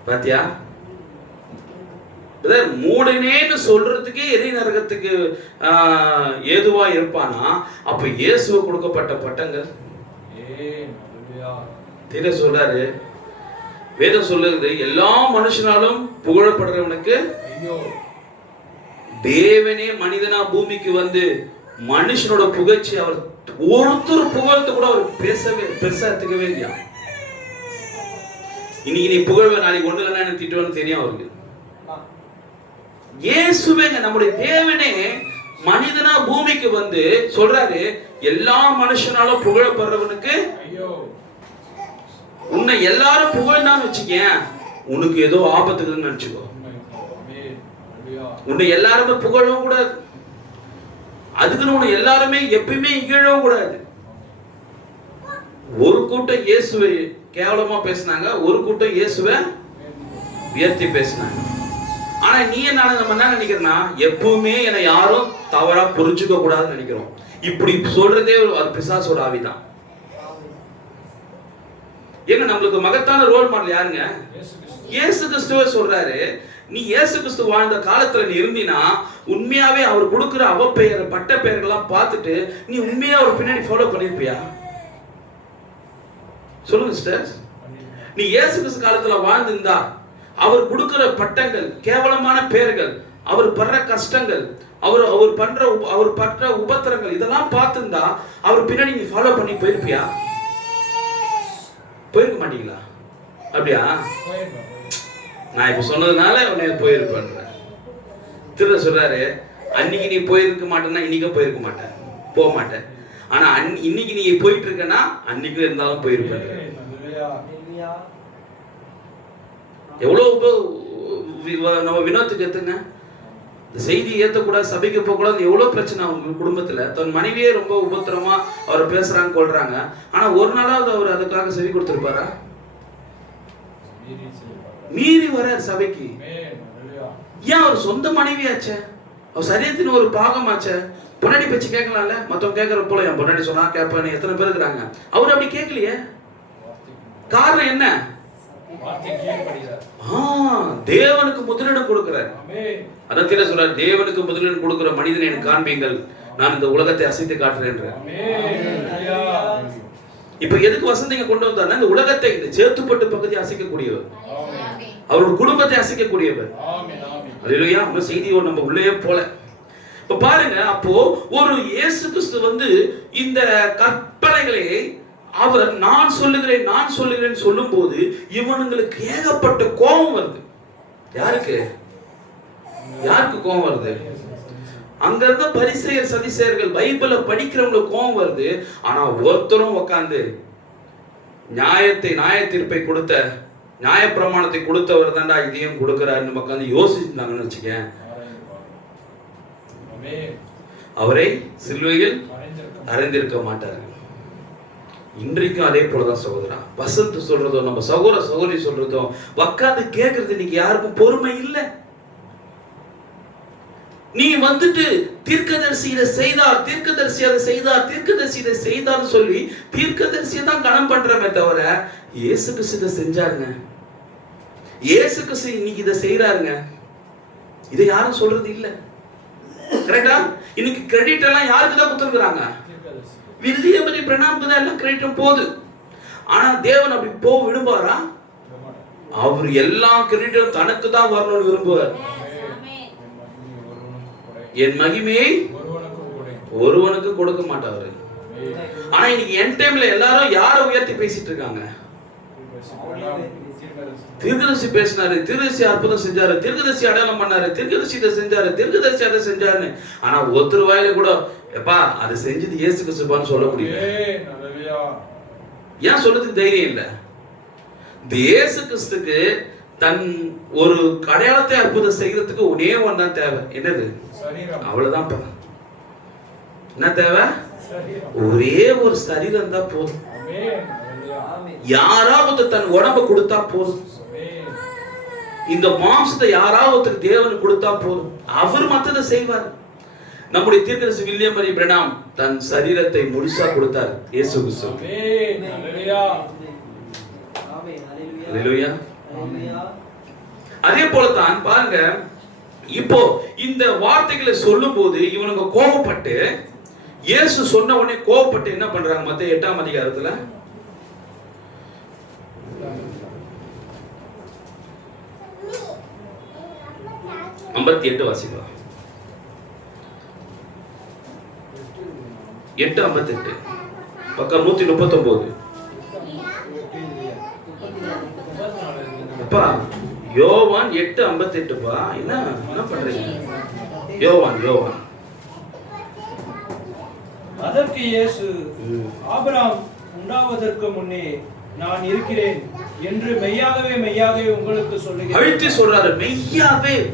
பாத்தியா? மூடனேன்னு சொல்றதுக்கே எரி நரகத்துக்கு ஏதுவா இருப்பானா? அப்ப இயேசுவுக்கு கொடுக்கப்பட்ட பட்டங்கள் தெரிய சொல்றாரு. வேதம் சொல்லுது, எல்லா மனுஷனாலும் புகழப்படுறவனுக்கு தேவனே மனிதனா பூமிக்கு வந்து மனுஷனோட புகழ்ச்சி அவர் ஒருத்தர் புகழ்த்து கூட அவர் பேசவே பெருசா எடுத்துக்கவே இல்லையா. இன்னைக்கு நீ புகழ்வே, நாளைக்கு ஒண்ணு இல்லைன்னா எனக்கு திட்டுவேன்னு தெரியும் அவருக்கு. இயேசுவேங்க நம்முடைய தேவனே மனிதனா பூமிக்கு வந்து சொல்றாரு, எல்லா மனுஷனாலும் புகழப்படுறவனுக்கு உன்னை எல்லாரும் புகழ்ந்தான்னு வச்சுக்கேன், உனக்கு ஏதோ ஆபத்துக்குன்னு நினைச்சுக்கோ. உன்னை எல்லாருமே புகழவும் கூடாது. அதுக்குன்னு உன்னை எல்லாருமே எப்பயுமே இகழவும் கூடாது. ஒரு கூட்டம் இயேசுவை கேவலமா பேசினாங்க, ஒரு கூட்டம் இயேசுவை உயர்த்தி பேசினாங்க. ஆனா நீ நம்ம என்ன நினைக்கிறேன்னா, எப்பவுமே என்னை யாரும் தவறா புரிஞ்சுக்க கூடாதுன்னு நினைக்கிறோம். இப்படி சொல்றதே ஒரு பிசாசோட ஆவிதான். ஏங்க நம்மளுக்கு மகத்தான ரோல் மாடல் யாருங்க? இயேசு கிறிஸ்துவ சொல்றாரு. நீ இயேசு கிறிஸ்து வாழ்ந்த காலத்துல நீ இருந்தீனா உண்மையாவே அவர் கொடுக்கிற அவப்பெயர் பட்ட பெயர்கள்லாம் பார்த்துட்டு நீ உண்மையா அவர் பின்னாடி ஃபாலோ பண்ணிருப்பியா? சொல்லுங்க சிஸ்டர்ஸ். நீ இயேசு கிறிஸ்து காலத்துல வாழ்ந்திருந்தா அவர் கொடுக்கிற பட்டங்கள், கேவலமான பெயர்கள், அவர் படுற கஷ்டங்கள், அவர் பண்ற உபத்திரங்கள் இதெல்லாம் பார்த்திருந்தா அவர் பின்னாடி நீ ஃபாலோ பண்ணி போயிருப்பியா? போயிருக்க மாட்டீங்களா? அப்படியா? நான் இப்ப சொன்னதுனால உன்னை போயிருப்பேன். திரு சொல்றாரு, அன்னைக்கு நீ போயிருக்க மாட்டேன்னா இன்னைக்கும் போயிருக்க மாட்டேன், போக மாட்டேன். ஆனா இன்னைக்கு நீ போயிட்டு இருக்கனா அன்னைக்கு இருந்தாலும் போயிருப்பேன். எவ்வளவு நம்ம வினோத்துக்கு ஏத்துங்க, இந்த செய்தி ஏத்தக்கூடாது, சபைக்கு போக கூடாது, எவ்வளவு பிரச்சனை அவங்க குடும்பத்துல. தன் மனைவியே ரொம்ப உபத்திரமா அவரை பேசுறாங்க, கொள்றாங்க. ஆனா ஒரு நாளாவது அவர் அதுக்காக செவி கொடுத்திருப்பாரா? மீறி வர சபைக்கு. ஏன் அவர் சொந்த மனைவியாச்சே, அவர் சரீரத்தின் ஒரு பாகமாச்சே, பொன்னாடி பேச்சு கேட்கலாம்ல. மத்தவங்க கேட்கற போல என் பொன்னாடி சொன்னா கேட்பான்னு எத்தனை பேர் இருக்கிறாங்க. அவர் அப்படி கேட்கலையே. காரணம் என்ன? தேவனுக்கு முதலிடம் கொடுக்கிறார். அதற்கு சொல்றார், தேவனுக்கு முதலிடம் கொடுக்கிற மனிதனை எனக்கு காண்பீங்கள், நான் இந்த உலகத்தை அசைத்து காட்டுறேன். இப்ப எதுக்கு வசந்திங்க கொண்டு வந்தாருன்னா, இந்த உலகத்தை, இந்த சேத்துப்பட்டு பகுதி அசைக்கக்கூடியவர், அவரோட குடும்பத்தை அசைக்கக்கூடியவர். அல்லேலூயா. நம்ம செய்தியோட நம்ம உள்ளே போல. இப்ப பாருங்க, அப்போ ஒரு இயேசு கிறிஸ்து இந்த கற்பனைகளை அவர் நான் சொல்லுகிறேன் சொல்லும் போது இவனுங்களுக்கு ஏகப்பட்ட கோபம் வருது. யாருக்கு கோபம் வருது? அங்க இருந்த பரிசேயர் சதிசேயர்கள் பைபிளை படிக்கிறவங்களுக்கு கோபம் வருது. ஆனா ஒருத்தரும் உட்கார்ந்து நியாய தீர்ப்பை கொடுத்த, நியாய பிரமாணத்தை கொடுத்தவர் தான்டா இதையும் கொடுக்கிறாருன்னு உட்கார்ந்து யோசிச்சிருந்தாங்கன்னு வச்சுக்கேன், அவரை சிலுவையில் அறைந்திருக்க மாட்டார்கள். இன்றைக்கும் அதே போலதான் சகோதரா. வசந்த் சொல்றதும் நம்ம சகோதரி சொல்றதும் உட்கார்ந்து கேட்கறது இன்னைக்கு யாருக்கும் பொறுமை இல்லை. நீ தீர்க்கதரிசி இதை செய்தார், தீர்க்கதரிசி அதை செய்தார், தீர்க்கதரிசி இதை செய்தார்னு சொல்லி தீர்க்கதரிசியை தான் கணம் பண்றமே தவிர இயேசு கிறிஸ்து இதை செஞ்சாருங்க, இயேசு கிறிஸ்து இன்னைக்கு இதை செய்யறாருங்க, இதை யாரும் சொல்றது இல்லை. கரெக்டா? இன்னைக்கு கிரெடிட் எல்லாம் யாருக்கு தான் கொடுத்துருக்காங்க? வில்லியமரி பிரணாமுக்கு தான் எல்லாம் கிரெடிட்டும் போகுது. ஆனா தேவன் அப்படி போக விரும்புவாரா? அவர் எல்லா கிரெடிட்டும் தனக்கு தான் வரணும்னு விரும்புவார். என் மகிமையை ஒருவனுக்கு கொடுக்க மாட்டாரு. ஆனா இன்னைக்கு என் டைம்ல எல்லாரும் யாரை உயர்த்தி பேசிட்டு இருக்காங்க? தீர்க்கதரிசி பேசினாரு, தீர்க்கதரிசி அற்புதம் செஞ்சாரு, தீர்க்கதரிசி அடையாளம் பண்ணாரு, தீர்க்கதரிசி இதை செஞ்சாரு, தீர்க்கதரிசி அதை செஞ்சாருன்னு. ஆனா ஒருத்தர் வாயில கூட எப்பா அது செஞ்சது இயேசு கிறிஸ்துவான்னு சொல்ல முடியல. ஏன் சொல்றதுக்கு தைரியம் இல்ல? இயேசு கிறிஸ்துக்கு தன் ஒரு அடையாளத்தை அற்புதம் செய்யறதுக்கு ஒரே ஒன்றுதான் தேவை. என்னது? அவ்வளவுதான். என்ன தேவை? ஒரே ஒரு சரீரம் தான் போதும். யாராவது தன் உடம்பை கொடுத்தா போதும். இந்த மாம்சத்தை யாராவது தேவனுக்கு கொடுத்தா போதும், அவர் மத்ததை செய்வார். நம்முடைய தீர்க்கதரிசி வில்லியமரி பிரணாம் தன் சரீரத்தை முழுசா கொடுத்தார் இயேசு கிறிஸ்து. அல்லேலூயா. அதே போலதான் பாருங்க, இப்போ இந்த வார்த்தைகளை சொல்லும் போது இவனுங்க கோபப்பட்டு, இயேசு சொன்ன உடனே கோபப்பட்டு என்ன பண்றாங்க? மத்தேயு 8ஆம் அதிகாரத்துல 58 வாசிப்பா. 8:58 பக்கம் 139. அப்பா யோவான் 8:58 பா. என்ன பண்றீங்க? யோவான் அதற்கு இயேசு, ஆபிரகாம் உண்டாவதற்கு முன்னே நான் இருக்கிறேன் என்று மெய்யாகவே உங்களுக்கு சொல்லுகிறேன். அழுத்தி சொல்றாரு,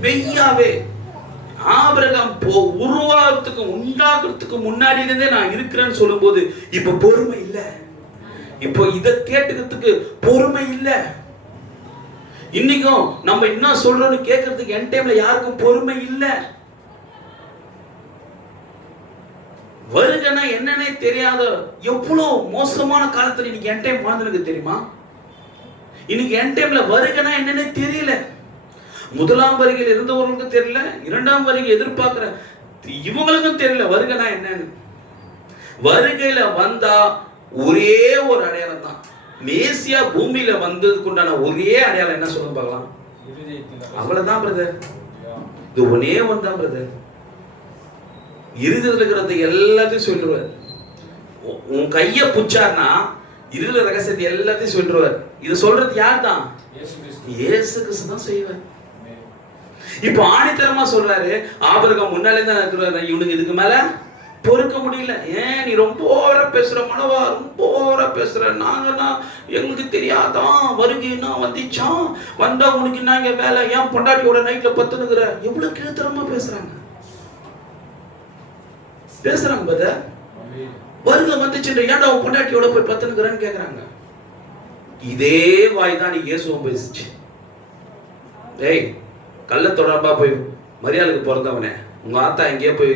மெய்யாவே. ஆபிரகாம் உருவாகிறதுக்கு உண்டாக்குறதுக்கு முன்னாடி இருந்தே நான் இருக்கிறேன்னு சொல்லும்போது இப்ப பொறுமை இல்ல. இப்போ இதை கேட்டுக்கிறதுக்கு பொறுமை இல்ல. இன்னைக்கும் நம்ம என்ன சொல்றோம்னு கேட்கறதுக்கு என் டைம்ல யாருக்கும் பொறுமை இல்ல. வருகனா என்னன்னே தெரியாத எவ்வளவு மோசமான காலத்துல இன்னைக்கு என் டைம் வாழ்ந்துருக்கு தெரியுமா? இன்னைக்கு என் டைம்ல வருகனா என்னன்னே தெரியல. முதலாம் வருகையில் இருந்தவர்களுக்கும் தெரியல, இரண்டாம் வருகை எதிர்பார்க்கிற இவங்களுக்கும் தெரியல வருகனா என்னன்னு. வருகையில வந்தா ஒரே ஒரு அடையாளம் தான். மேசியா பூமியில வந்ததுக்குண்டான ஒரே அடையாளம் என்ன சொல்லுங்க பார்க்கலாம்? அவ்வளவுதான் பிரதர். இது ஒன்னே ஒன்றுதான் பிரதர். இருதயத்துல இருக்கிறத எல்லாத்தையும் சொல்லிடுவார். உன் கைய புச்சார்னா இருதய ரகசியத்தை எல்லாத்தையும் சொல்லிடுவார். இது சொல்றது யார் தான்? இயேசு கிறிஸ்து தான் செய்வார். இப்போ ஆணித்தரமா சொல்றாரு, ஆபிரகாம் முன்னாலே தான் இருக்கிறாரு, இவனுக்கு இதுக்கு மேல பொறுக்க முடியல. ஏன் நீ ரொம்ப ஓவரா பேசுற மனவா, ரொம்ப ஓவரா பேசுற, நாங்கன்னா எங்களுக்கு தெரியாதான் வருகைன்னா வந்துச்சான், வந்தா உனக்கு என்ன இங்க வேலை, ஏன் பொண்டாட்டியோட நைட்ல பத்துனுக்குற, எவ்வளவு கீழ்த்தரமா பேசுறாங்க பத்த. வருகை வந்துச்சுன்ற ஏன்டா உன் பொண்டாட்டியோட போய் பத்துனுக்குறன்னு கேக்குறாங்க. இதே வாய் தான் நீ இயேசுவும் பேசிச்சு. ஏய் கள்ள தொடர்பா போய் மரியாளுக்கு பிறந்தவனே, உங்க ஆத்தா எங்கேயோ போய்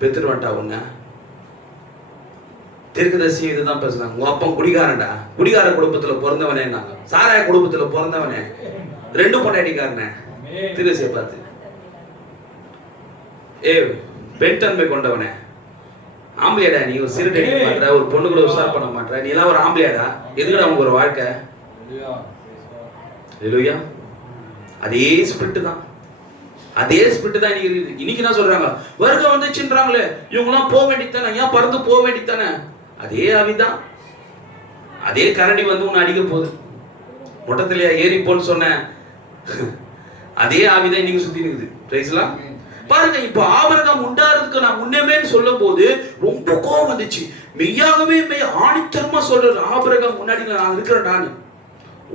பெத்துட்டு வந்துட்டா உன்ன. தீர்க்கதரிசி இதுதான் பேசுறாங்க. உங்க அப்பா குடிகாரன்டா, குடிகார குடும்பத்துல பிறந்தவனே, நாங்க சாராய குடும்பத்துல பிறந்தவனே, 2 பொண்டாட்டிக்காரனே. தீர்க்கதரிசியை பார்த்து பெண் தன்மை கொண்டவனே, ஆம்பளையாடா நீ, ஒரு சிறு அடிக்க மாட்டற, ஒரு பொண்ணு கூட உஷார் பண்ண மாட்டற, நீ எல்லாம் ஒரு ஆம்பளையாடா, எதுக்குடா உனக்கு ஒரு வாழ்க்கை? ஹல்லேலூயா. அதே ஸ்பிரிட் தான், அதே ஸ்பிரிட் தான் இன்னைக்கு என்ன சொல்றாங்க, வருகை வந்துச்சுன்றாங்களே, இவங்கெல்லாம் போக வேண்டித்தானே, ஏன் பறந்து போக வேண்டித்தானே? அதே ஆவிதான், அதே கரடி வந்து உன்னை அடிக்க போகுது. மொட்டத்திலேயே ஏறி போன்னு சொன்ன அதே ஆவிதான் இன்னைக்கு சுத்தி இருக்குது. பிரைஸ்லாம் பாருங்க. இப்ப ஆபிரகாம் உண்டாறதுக்கு நான் முன்னமே சொல்லும் போது ரொம்ப கோபம் வந்துச்சு. மெய்யாகவே ஆணித்தரமா சொல்ற ஆபிரகாம் முன்னாடி நான் இருக்கிறேன். நான்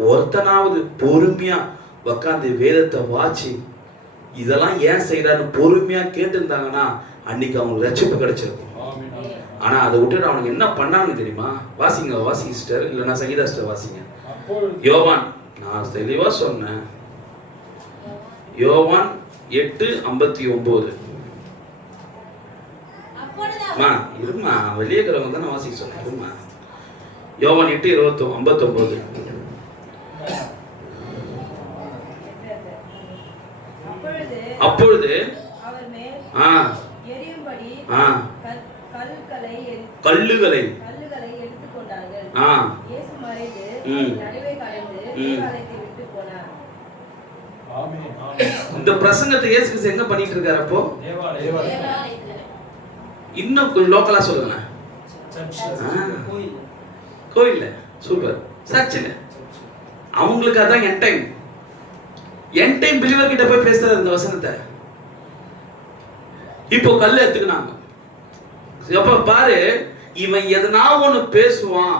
ஒருத்தனாவது பொறுமையா உக்காந்து வேதத்தை வாசி இதெல்லாம் ஏன் செய்யறான்னு பொறுமையா கேட்டிருந்தாங்கன்னா அன்னைக்கு அவங்களுக்கு ரட்சிப்பு கிடைச்சிருக்கும். ஆனா அதை விட்டுட்டு அவனுக்கு என்ன பண்ணாங்க தெரியுமா? வாசிங்க, வாசிங்க சிஸ்டர், இல்லைன்னா சங்கீதா சிஸ்டர் வாசிங்க. யோவான், நான் தெளிவா சொன்னேன், யோவான் 8:59. இருமா, வெளியே இருக்கிறவங்க தான் வாசிக்க சொன்னேன். இருமா, யோவான் 8:59. அப்பொழுது கல்லுகளை இந்த பிரசங்கத்தை இயேசு கிறிஸ்து எங்க பண்ணிட்டு இருக்காரு? அப்போ இன்னும் லோக்கலா சொல்லுங்க, கோயில்ல. சூப்பர். சர்ச்சில் அவங்களுக்கு அதான் என் டைம். என் டைம் பிலிவர் கிட்ட போய் பேசுறது இந்த வசனத்தை. இப்போ கல்ல எடுத்துக்கினாங்க. அப்ப பாரு, இவன் எதனா ஒண்ணு பேசுவான்,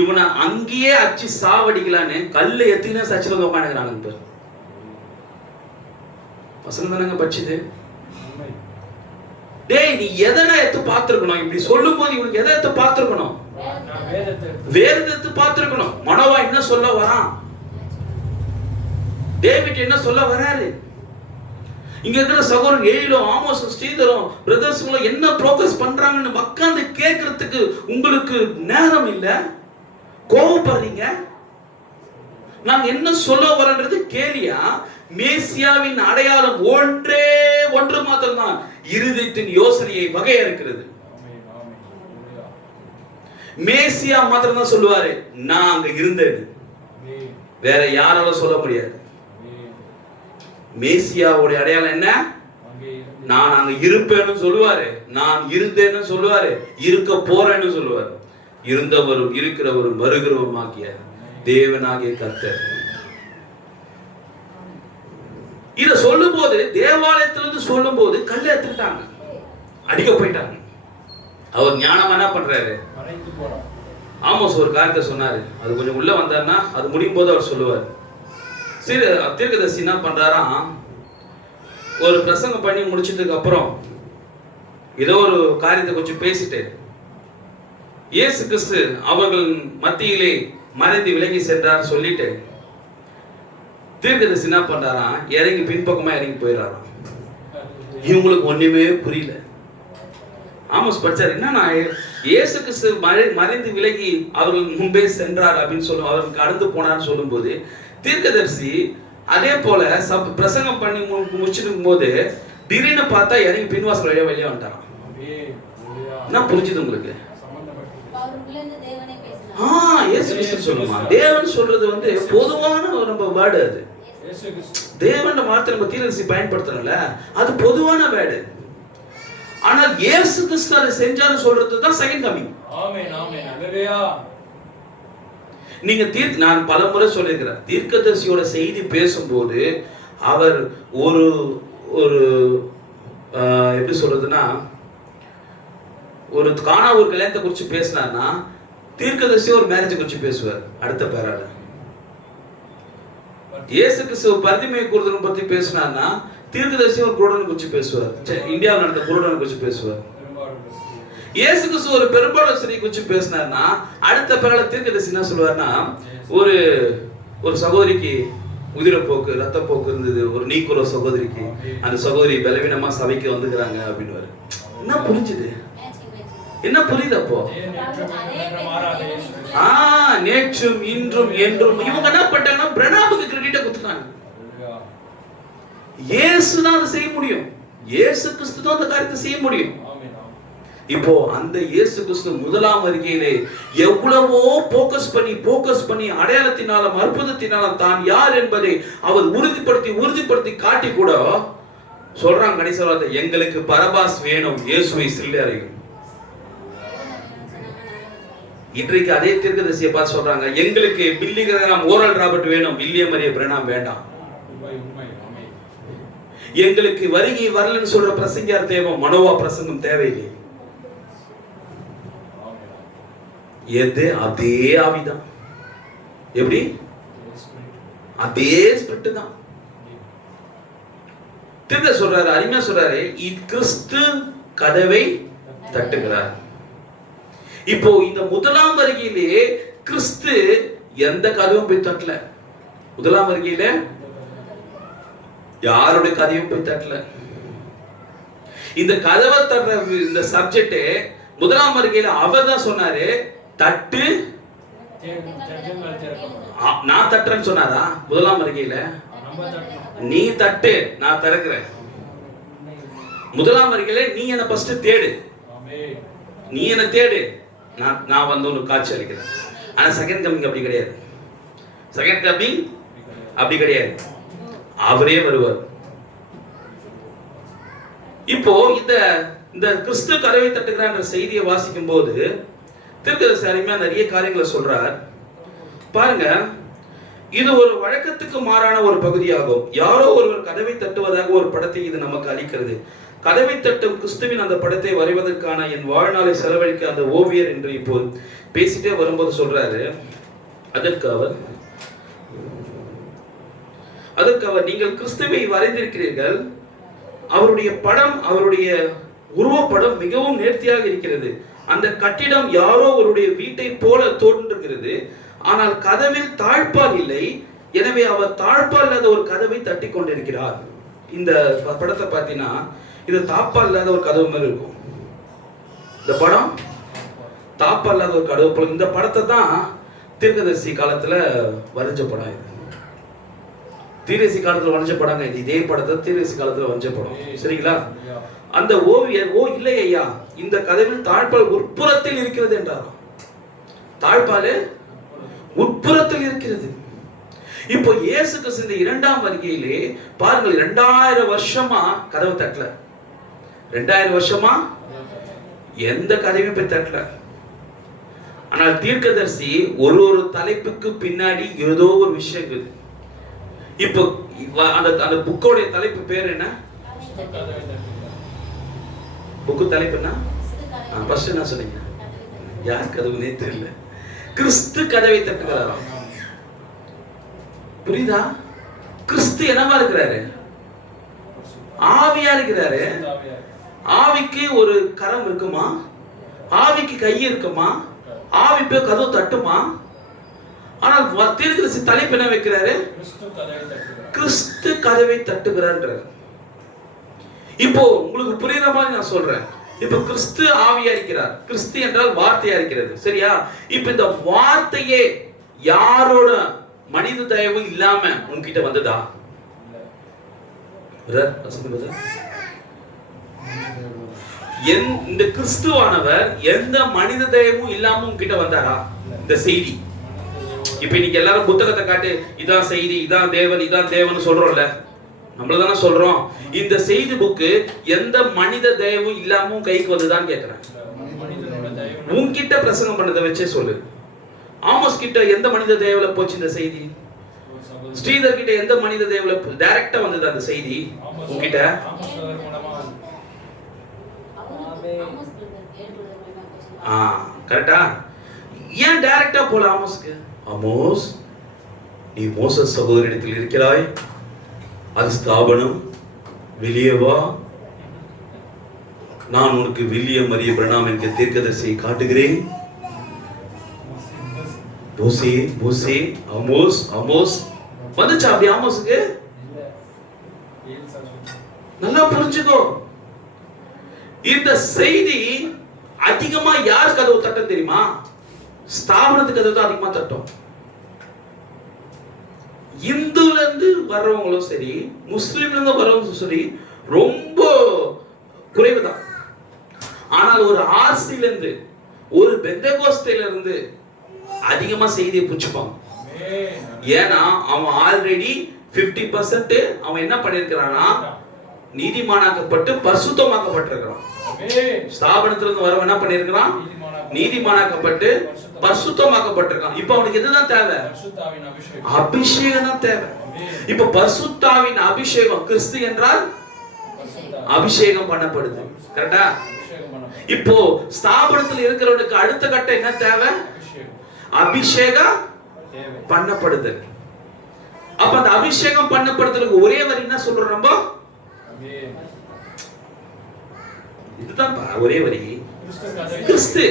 இவனை அங்கேயே அச்சு சாவடிக்கலான்னு கல்ல எடுத்துக்கினா சர்ச்சில் வந்து உட்காந்துக்கிறாங்க. வசனம் தானங்க படிச்சது. டேய், நீ எதனா எடுத்து பார்த்திருக்கணும். இப்படி சொல்லும் போது இவனுக்கு எதை எடுத்து பார்த்திருக்கணும்? வேதத்தை எடுத்து பார்த்திருக்கணும். மனோவா என்ன சொல்ல வரான், டேவிட் என்ன சொல்ல வராரு, இங்க இருக்கிற சகோதரன் எழிலும் ஆமோஸும் ஸ்ரீதரும் பிரதர்ஸுங்களும் என்ன ப்ரோக்ரஸ் பண்றாங்கன்னு உட்கார்ந்து கேட்கறதுக்கு உங்களுக்கு நேரம் இல்ல. கோபப்படுறீங்க. நாங்க என்ன சொல்ல வரன்றது கேலியா? மேசியாவின் அடையாளம் ஒன்று மாத்திரம்தான், இருதயத்தின் யோசனையை வகையறுக்கிறது. மேசியா மாத்திரம் தான் சொல்லுவாரு, நான் அங்க இருந்தேன். வேற யாராலும் சொல்ல முடியாது. மேசியாவுடைய அடையாளம் என்ன? நான் அங்க இருப்பேன்னு சொல்லுவாரு, நான் இருந்தேன்னு சொல்லுவாரு, இருக்க போறேன்னு சொல்லுவாரு. இருந்தவரும் இருக்கிறவரும் வருகிறவரும் ஆகிய தேவனாகிய கர்த்தர். இத சொல்லும் போது, தேவாலயத்திலிருந்து சொல்லும் போது கல்லை எடுத்துக்கிட்டாங்க, அடிக்க போயிட்டாங்க. அவர் ஞானம் என்ன பண்றாரு? ஆமோஸ் ஒரு காரியத்தை சொன்னாரு, அது கொஞ்சம் உள்ள வந்தாருன்னா அது முடியும் போது அவர் சொல்லுவார். தீர்க்கதரிசி என்ன பண்றாராம், ஒரு பிரசங்கம் பண்ணி முடிச்சதுக்கு அப்புறம் ஏதோ ஒரு காரியத்தை கொஞ்சம் பேசிட்டு இயேசு கிறிஸ்து அவர்கள் மத்தியிலே மறைந்து விலகி சென்றார் சொல்லிட்டு தீர்க்கதரிசி என்ன பண்றாராம், இறங்கி பின்பக்கமா இறங்கி போயிடறாராம். இவங்களுக்கு ஒண்ணுமே புரியல. ஆமோஸ் படிச்சார், என்னன்னா இயேசு கிறிஸ்து மறைந்து விலகி அவர்கள் முன்பே சென்றார் அப்படின்னு சொல்லும், அவருக்கு கடந்து போனார்னு சொல்லும் போது தீர்க்கதரிசி அதே போல பிரசங்கம் பண்ணி முடிச்சிருக்கும் போது திடீர்னு பார்த்தா இறங்கி பின்வாசல் வழியா வெளியே வந்துட்டாராம். என்ன புரிஞ்சுது உங்களுக்கு? இயேசு கிறிஸ்து சொல்லுமா, தேவன் சொல்றது வந்து பொதுவான நம்ம வேர்டு. அது தேவன் வார்த்தை நம்ம தீர்க்கதரிசி பயன்படுத்தணும்ல, அது பொதுவான வேர்டு. ஆனால் இயேசு கிறிஸ்து அதை செஞ்சாரு சொல்றது தான் செகண்ட் கமிங். ஆமென் ஆமென் ஹalleluya. நீங்க நான் பல முறை சொல்லியிருக்கிறேன், தீர்க்கதரிசியோட செய்தி பேசும்போது அவர் ஒரு ஒரு எப்படி சொல்றதுன்னா, ஒரு காணா ஒரு கல்யாணத்தை குறித்து பேசினார்னா தீர்க்கதரிசி ஒரு மேரேஜை குறித்து பேசுவார் அடுத்த பேரால. இயேசு கிறிஸ்து பரிதிமை குருடனை பத்தி பேசினார்னா தீர்க்கதரிசி ஒரு குருடனை குறித்து பேசுவார், இந்தியாவில் நடந்த குருடனை குறித்து பேசுவார். இயேசு கிறிஸ்து ஒரு பெரும்பாலாசிரியை குறித்து பேசினார்னா அடுத்த பேரால தீர்க்கதரிசி என்ன சொல்லுவார்னா, ஒரு ஒரு சகோதரிக்கு உதிரப்போக்கு ரத்தப்போக்கு இருந்தது, ஒரு நீக்குற சகோதரிக்கு, அந்த சகோதரி பலவீனமா சபைக்கு வந்துக்கிறாங்க அப்படின்னு. என்ன புரிஞ்சுது? என்ன புரியுது? அப்போ நேற்றும் இன்றும் என்றும் இவங்க என்ன பண்ணிட்டாங்கன்னா பிரணாமுக்கு கிரெடிட்ட கொடுத்துட்டாங்க. இயேசு தான் அதை செய்ய முடியும், இயேசு கிறிஸ்து தான் அந்த காரியத்தை செய்ய முடியும். இப்போ அந்த இயேசு கிறிஸ்து முதலாம் வருகையிலே எவ்வளவோ போக்கஸ் பண்ணி அடையாளத்தினாலும் அற்புதத்தினாலும் தான் யார் என்பதை அவர் உறுதிப்படுத்தி காட்டி கூட சொல்றாங்க கடைசி வார்த்தை, எங்களுக்கு பரபாஸ் வேணும், இயேசுவை சிலுவையில் அறையும். இன்றைக்கு அதே தீர்க்கதரிசியை பார்த்து சொல்றாங்க, எங்களுக்கு பில்லி கிரகாம் ஓரல் ராபர்ட் வேணும், வில்லியம் மரிய பிரணாம் வேண்டாம். எங்களுக்கு வருகை வரலன்னு சொல்ற பிரசங்கியார் தேவை, மனோவா பிரசங்கம் தேவையில்லை. எது அதே ஆவிதான். எப்படி? அதே ஸ்பிரிட் தான். திரும்ப சொல்றாரு, அருமையா சொல்றாரு, கிறிஸ்து கதவை தட்டுகிறார். இப்போ இந்த முதலாம் வருகையிலே கிறிஸ்து எந்த கதவும் போய் தட்டல. முதலாம் வருகையில யாருடைய கதையும் போய் தட்டல. இந்த கதவை தட்டுற இந்த சப்ஜெக்ட் முதலாம் வருகையில அவர் தான் சொன்னாரு, தட்டு நான் தட்டுறேன்னு சொன்னாரா? முதலாம் வருகையில நீ தட்டு நான் திறக்கிறேன். முதலாம் வருகையில நீ என்ன ஃபர்ஸ்ட் தேடு, நீ என்ன தேடு, நான் வந்து ஒரு காட்சி அளிக்கிறேன். ஆனா செகண்ட் கமிங் அப்படி கிடையாது. செகண்ட் கமிங் அப்படி கிடையாது, அவரே வருவார். இப்போ இந்த கிறிஸ்து கதவை தட்டுகிறான்ற செய்தியை வாசிக்கும் போது தீர்க்கதரிசி அருமையா நிறைய காரியங்களை சொல்றார். பாருங்க, இது ஒரு வழக்கத்துக்கு மாறான ஒரு பகுதியாகும். யாரோ ஒருவர் கதவை தட்டுவதாக ஒரு படத்தை இது நமக்கு அளிக்கிறது. கதவை தட்டும் கிறிஸ்துவின் அந்த படத்தை வரைவதற்கான என் வாழ்நாளை செலவழிக்க அந்த ஓவியர் என்று இப்போ பேசிட்டே வரும்போது சொல்றாரு, அதற்கு அவர் நீங்கள் கிறிஸ்துவை வரைந்திருக்கிறீர்கள், அவருடைய படம், அவருடைய உருவப்படம் மிகவும் நேர்த்தியாக இருக்கிறது. அந்த கட்டிடம் யாரோ அவருடைய வீட்டை போல தோன்றுகிறது, ஆனால் கதவில் தாழ்பால் இல்லை. எனவே அவர் தாழ்பால் இல்லாத ஒரு கதவை தட்டி கொண்டிருக்கிறார். இந்த படத்தை பார்த்தீங்கன்னா இது தாப்பால் இல்லாத ஒரு கதவு மாதிரி இருக்கும். இந்த படம் தாப்பால் இல்லாத ஒரு கதவு போல. இந்த படத்தை தான் தீர்க்கதரிசி காலத்துல வரைஞ்ச படம். இது தீர்க்கதரிசி காலத்துல வரைஞ்ச படங்க. இதே படத்தை தீர்க்கதரிசி காலத்துல வரைஞ்ச படம். சரிங்களா? அந்த ஓவியர், ஓ இல்லை ஐயா, இந்த கதவில் தாழ்பால் உட்புறத்தில் இருக்கிறது என்றார். தாழ்பால் உட்புறத்தில் இருக்கிறது. இப்போ இயேசு கிறிஸ்து இந்த இரண்டாம் வருகையிலே பாருங்கள், 2000 வருஷமா கதவு தட்டல. 2000 வருஷமா எந்த கதவையும் போய் தட்டல. ஆனால் தீர்க்கதரிசி ஒரு தலைப்புக்கு பின்னாடி ஏதோ ஒரு விஷயம் இருக்குது. இப்போ அந்த புக்கோடைய தலைப்பு பேர் என்ன? புக்கு தலைப்பு என்ன? ஃபர்ஸ்ட் என்ன சொன்னீங்க? யார் கதவுனே தெரியல. கிறிஸ்து கதவை தட்டுகிறாராம். புரியுதா? கிறிஸ்து என்னவா இருக்கிறாரு? ஆவியா இருக்கிறாரு. ஆவிக்கு ஒரு கரம் இருக்குமா? ஆவிக்கு கை இருக்குமா? ஆவி போய் கதவு தட்டுமா? ஆனால் தீர்க்கதரிசி தலைப்பு என்ன வைக்கிறாரு? கிறிஸ்து கதவை தட்டுகிறார். இப்போ உங்களுக்கு புரியுற மாதிரி நான் சொல்றேன். இப்ப கிறிஸ்து ஆவியா இருக்கிறார். கிறிஸ்து என்றால் வார்த்தையா இருக்கிறது, சரியா? இப்ப இந்த வார்த்தையே யாரோட மனித தயவு இல்லாம உன்கிட்ட வந்ததா? இந்த கிறிஸ்துவானவர் எந்த மனித தயவும் இல்லாம உன்கிட்ட வந்தாரா? இந்த செய்தி இப்ப இன்னைக்கு எல்லாரும் புத்தகத்தை காட்டு, இதான் செய்தி, இதான் தேவன், இதான் தேவன் சொல்றோம்ல, நம்மளதானே சொல்றோம். இந்த செய்தி புக்கு எந்த மனித தயவும் இல்லாம கைக்கு வந்துதான் கேட்கிறேன். உன்கிட்ட பிரசங்கம் பண்ணதை வச்சே சொல்லு. ஆமோஸ் கிட்ட எந்த மனித தயவுல போச்சு இந்த செய்தி? ஸ்ரீதர் கிட்ட எந்த மனித தயவுல டைரக்டா வந்தது அந்த செய்தி உன்கிட்ட? கரெக்டா? ஏன் டைரக்டா போல ஆமோஸ்க்கு? ஆமோஸ், நீ மோசஸ் சகோதரனிடத்தில் இருக்கிறாய், அது ஸ்தாபனம், வெளியே வா, நான் உனக்கு வில்லியம் மரிய பிரணாம் என்கிற தீர்க்கதரிசியை காட்டுகிறேன். மோசே மோசே, ஆமோஸ் ஆமோஸ் வந்துச்சா அப்படி ஆமோஸுக்கு? நல்லா புரிஞ்சுக்கோ, இந்த செய்தி அதிகமா யார் கதவு தட்டும் தெரியுமா? ஸ்தாபனத்துக்கு கதவு தான் அதிகமா தட்டும். இந்துல இருந்து வர்றவங்களும் சரி, முஸ்லிம்ல இருந்து வர்றவங்களும் சரி, ரொம்ப குறைவுதான். ஆனால் ஒரு ஆர்சில இருந்து, ஒரு பெந்தகோஸ்தையில இருந்து அதிகமா செய்தியை புடிச்சுப்பான். ஏன்னா அவன் ஆல்ரெடி 50% அவன் என்ன பண்ணிருக்கிறான்னா, நீதிமானாக்கப்பட்டு பரிசுத்தமாக்கப்பட்டிருக்கிறான். ஸ்தாபனத்திலிருந்து வரவன் என்ன பண்ணிருக்கிறான்? நீதிமானாக்கப்பட்டு பரிசுத்தமாக்கப்பட்டிருக்கான். இப்ப அவனுக்கு எதுதான் தேவை? அபிஷேகம் தான் தேவை. இப்ப பரிசுத்தாவின் அபிஷேகம், கிறிஸ்து என்றால் அபிஷேகம் பண்ணப்படுது, கரெக்டா? இப்போ ஸ்தாபனத்தில் இருக்கிறவனுக்கு அடுத்த கட்டம் என்ன தேவை? அபிஷேகம் பண்ணப்படுதல். அப்ப அந்த அபிஷேகம் பண்ணப்படுதலுக்கு ஒரே வரி என்ன சொல்றோம் நம்ம? இதுதான் ஒரே வரி, கிறிஸ்து.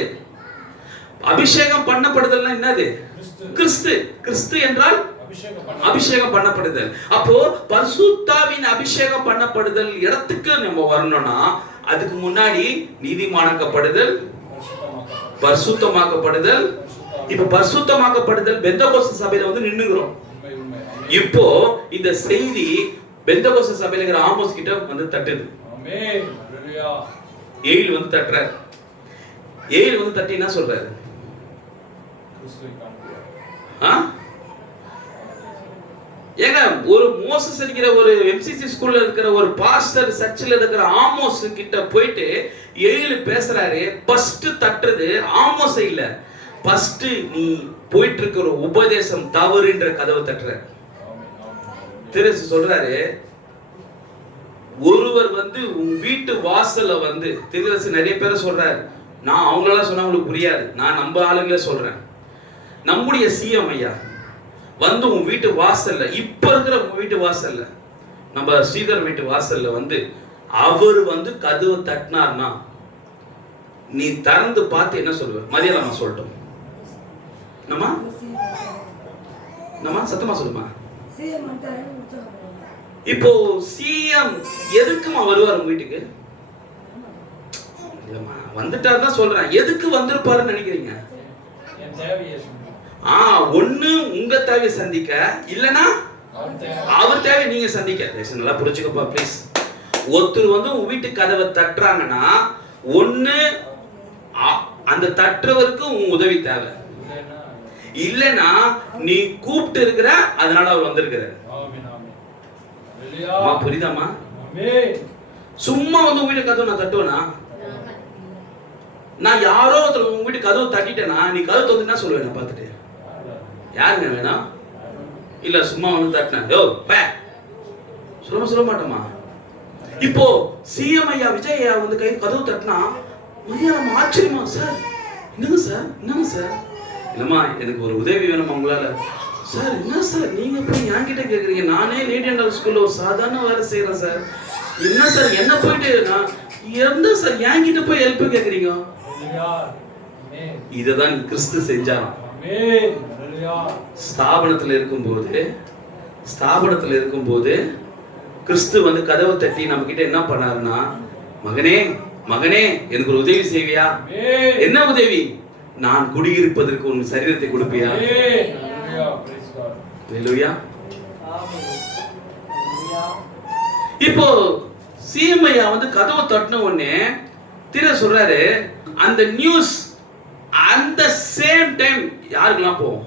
அபிஷேகம் பண்ணப்படுதல்னா என்னது? கிறிஸ்து. கிறிஸ்து என்றால் அபிஷேகம் பண்ணப்படுதல். அப்போ பரிசுத்தாவின் அபிஷேகம் பண்ணப்படுதல் இடத்துக்கு நம்ம வரணும்னா அதுக்கு முன்னாடி நீதிமானாக்கப்படுதல், பரிசுத்தமாக்கப்படுதல். இப்ப பரிசுத்தமாக்கப்படுதல் பெந்தகோஸ்து சபையில வந்து நின்னுகிறோம். இப்போ இந்த செய்தி பெந்தகோஸ்து சபையில இருக்கிற ஆமோஸ் கிட்ட வந்து தட்டுது. ஏயில் வந்து தட்டுறாரு. ஏயில் வந்து தட்டி என்ன சொல்றாரு? ஏங்க, ஒரு மோசஸ் இருக்கிற ஒரு எம்சிசி ஸ்கூல்ல இருக்கிற ஒரு பாஸ்டர் சர்ச்சில் இருக்கிற ஆமோஸ் கிட்ட போயிட்டு ஏயில் பேசுறாரு. ஃபர்ஸ்ட் தட்டுறது ஆமோஸ் இல்ல, ஃபர்ஸ்ட் நீ போயிட்டு இருக்கிற உபதேசம் தவறுன்ற கதவை தட்டுற. திரசு சொல்றாரு, ஒருவர் வந்து உன் வீட்டு வாசல்ல வந்து, திரசு நிறைய பேர் சொல்றாரு, நான் அவங்களெல்லாம் சொன்னா உங்களுக்கு புரியாது, நான் நம்ம ஆளுங்களே சொல்றேன். நம்முடைய சிஎம் ஐயா வந்து உன் வீட்டு வாசல்ல, இப்ப இருக்கிற உன் வீட்டு வாசல்ல, நம்ம ஸ்ரீதர் வீட்டு வாசல்ல வந்து அவர் வந்து கதவை தட்டினார்னா நீ திறந்து பார்த்து என்ன சொல்லுவ? மதியானமா சொல்லட்டும், நம்ம நம்ம சத்தமா சொல்லுமா? இப்போ சிஎம் எதுக்குமா வருவார் உங்க வீட்டுக்கு? வந்துட்டார் தான் சொல்றேன். எதுக்கு வந்திருப்பாருன்னு நினைக்கிறீங்க? ஒண்ணு உங்க தேவையை சந்திக்க, இல்லனா அவர் தேவை நீங்க சந்திக்க. நல்லா புரிஞ்சுக்கப்பா ப்ளீஸ். ஒருத்தர் வந்து உங்க வீட்டு கதவை தட்டுறாங்கன்னா ஒண்ணு அந்த தட்டுறவருக்கு உன் உதவி தேவை, இல்லனா நீ கூப்பிட்டு இருக்கிற அதனால அவர் வந்திருக்கிறார். புரியுதாமா? சும்மா வந்து உங்க வீட்டு கதவை நான் தட்டுவேனா? நான் யாரோ ஒருத்தர் உங்க வீட்டு கதவை தட்டிட்டேனா நீ கதவை தந்து என்ன சொல்லுவேன்? பார்த்துட்டு யாருங்க வேணாம், இல்ல சும்மா வந்து தட்டினேன் யோ பே சொல்ல மாட்டோமா? இப்போ சிஎம் ஐயா விஜய் ஐயா வந்து கை கதவு தட்டினா நம்ம ஆச்சரியமா, சார் என்னங்க சார், என்னங்க சார், இல்லம்மா எனக்கு ஒரு உதவி வேணுமா உங்களால? சார் என்ன சார் நீங்க போய் என்கிட்ட கேக்குறீங்க? நானே லேடி அண்ட் ஸ்கூல்ல ஒரு சாதாரண வேலை செய்யறேன் சார், என்ன சார் என்ன போயிட்டு நான் எந்த சார் என்கிட்ட போய் ஹெல்ப் கேக்குறீங்க? இததான் கிறிஸ்து செஞ்சாராம். ஸ்தாபனத்துல இருக்கும்போது கிறிஸ்து வந்து கதவை தட்டி நம்ம கிட்ட என்ன பண்ணாருன்னா, மகனே மகனே எனக்கு ஒரு உதவி செய்வியா? என்ன உதவி? நான் குடியிருப்பதற்கு உன் சரீரத்தை கொடுப்பியா? ஹல்லேலூயா. இப்போ சீமையா வந்து கதவை தட்டின உடனே திரு சொல்றாரு, அந்த நியூஸ் அந்த சேம் டைம் யாருக்கெல்லாம் போகும்?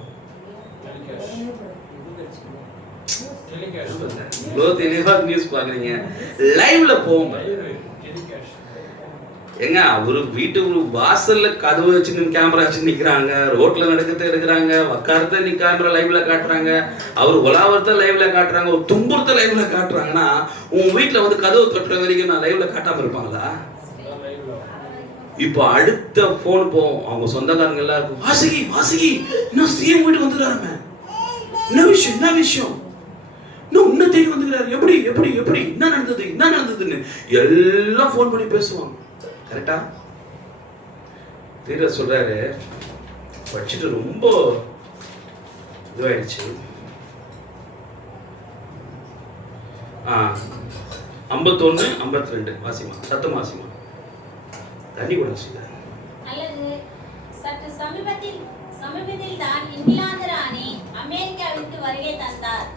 நியூஸ் பாக்குறீங்க, லைவ்ல போகும். எங்க அவரு வீட்டுக்கு வாசல்ல கதவு வச்சு கேமரா வச்சு நிக்கிறாங்க, ரோட்ல நடக்கிறத எடுக்கிறாங்க, உட்காரத்த நீ கேமரா லைவ்ல காட்டுறாங்க, அவர் உலாவரத்தை லைவ்ல காட்டுறாங்க, ஒரு தும்புறத்தை லைவ்ல காட்டுறாங்கன்னா, உன் வீட்டுல வந்து கதவு தொட்டுற வரைக்கும் நான் லைவ்ல காட்டாம இருப்பாங்களா? இப்போ அடுத்த போன் போவோம், அவங்க சொந்தக்காரங்க எல்லாம் இருக்கும், வாசுகி இன்னும் சிஎம் வீட்டுக்கு வந்துடுறாருமே, என்ன விஷயம் இன்னும் தேடி வந்துக்கிறாரு, எப்படி என்ன நடந்ததுன்னு எல்லாம் போன் பண்ணி பேசுவாங்க. கரெக்டா? தீர சொல்றாரு, படிச்சுட்டு ரொம்ப இதுவாயிடுச்சு. 51 52 வாசிமா, சத்தம் வாசிமா, தண்ணி கூட வச்சுட்டாரு. அல்லது சற்று சமீபத்தில் தான் இங்கிலாந்து ராணி அமெரிக்காவிற்கு வருகை தந்தார்.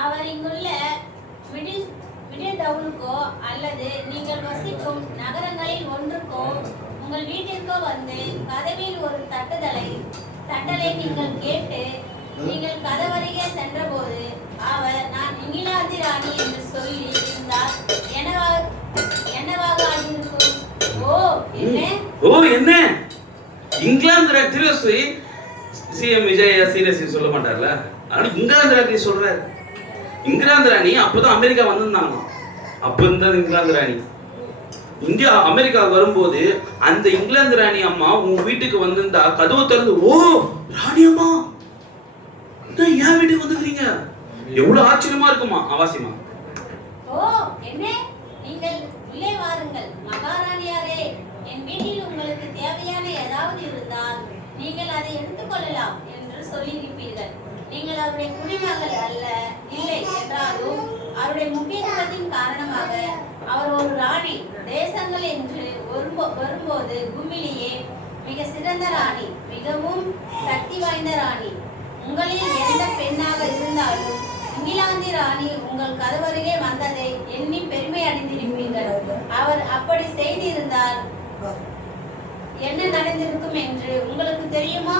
அவர் இங்குள்ள மிடில் டவுனுக்கோ அல்லது நீங்கள் வசிக்கும் நகரங்களில் ஒன்றுக்கோ உங்கள் வீட்டிற்கோ வந்து கதவில் ஒரு தட்டலை நீங்கள் கேட்டு நீங்கள் கதவருகே சென்றபோது அவர் நான் இங்கிலாந்து ராணி என்று சொல்லி இருந்தால் என்னவாக ஆகியிருக்கும்? என்ன இங்கிலாந்து ராணி சிஎம் விஜய் சீரியஸ் சொல்ல மாட்டார்ல, ஆனா இங்கிலாந்து ராணி சொல்றாரு. இங்கிலாந்து ராணி அப்பதான் அமெரிக்கா வந்திருந்தாங்க. அப்ப இருந்த இங்கிலாந்து ராணி இந்தியா அமெரிக்கா வரும்போது அந்த இங்கிலாந்து ராணி அம்மா உங்க வீட்டுக்கு வந்திருந்தா கதவு திறந்து, ஓ ராணி அம்மா என் வீட்டுக்கு வந்துக்கிறீங்க, எவ்வளவு ஆச்சரியமா இருக்குமா? அவாசிமா, ஓ என்ன, நீங்கள் உள்ளே வாருங்கள் மகாராணியாரே, என் வீட்டில் உங்களுக்கு தேவையான ஏதாவது இருந்தால் நீங்கள் அதை எடுத்துக்கொள்ளலாம் என்று சொல்லியிருப்பீர்கள். நீங்கள் அவருடைய குடிமகள் இல்லை என்றாலும் அவருடைய முக்கியத்துவத்தின் காரணமாக அவர் ஒரு ராணி, தேசங்கள் என்று வரும்போது பூமியிலேயே மிக சிறந்த ராணி, மிகவும் சக்தி வாய்ந்த ராணி. உங்களில் எந்த பெண்ணாக இருந்தாலும் இங்கிலாந்து ராணி உங்கள் கதவருகே வந்ததை எண்ணி பெருமை அடைந்திருப்பீர்கள். அவர் அப்படி செய்திருந்தால் என்ன நடந்திருக்கும் என்று உங்களுக்கு தெரியுமா?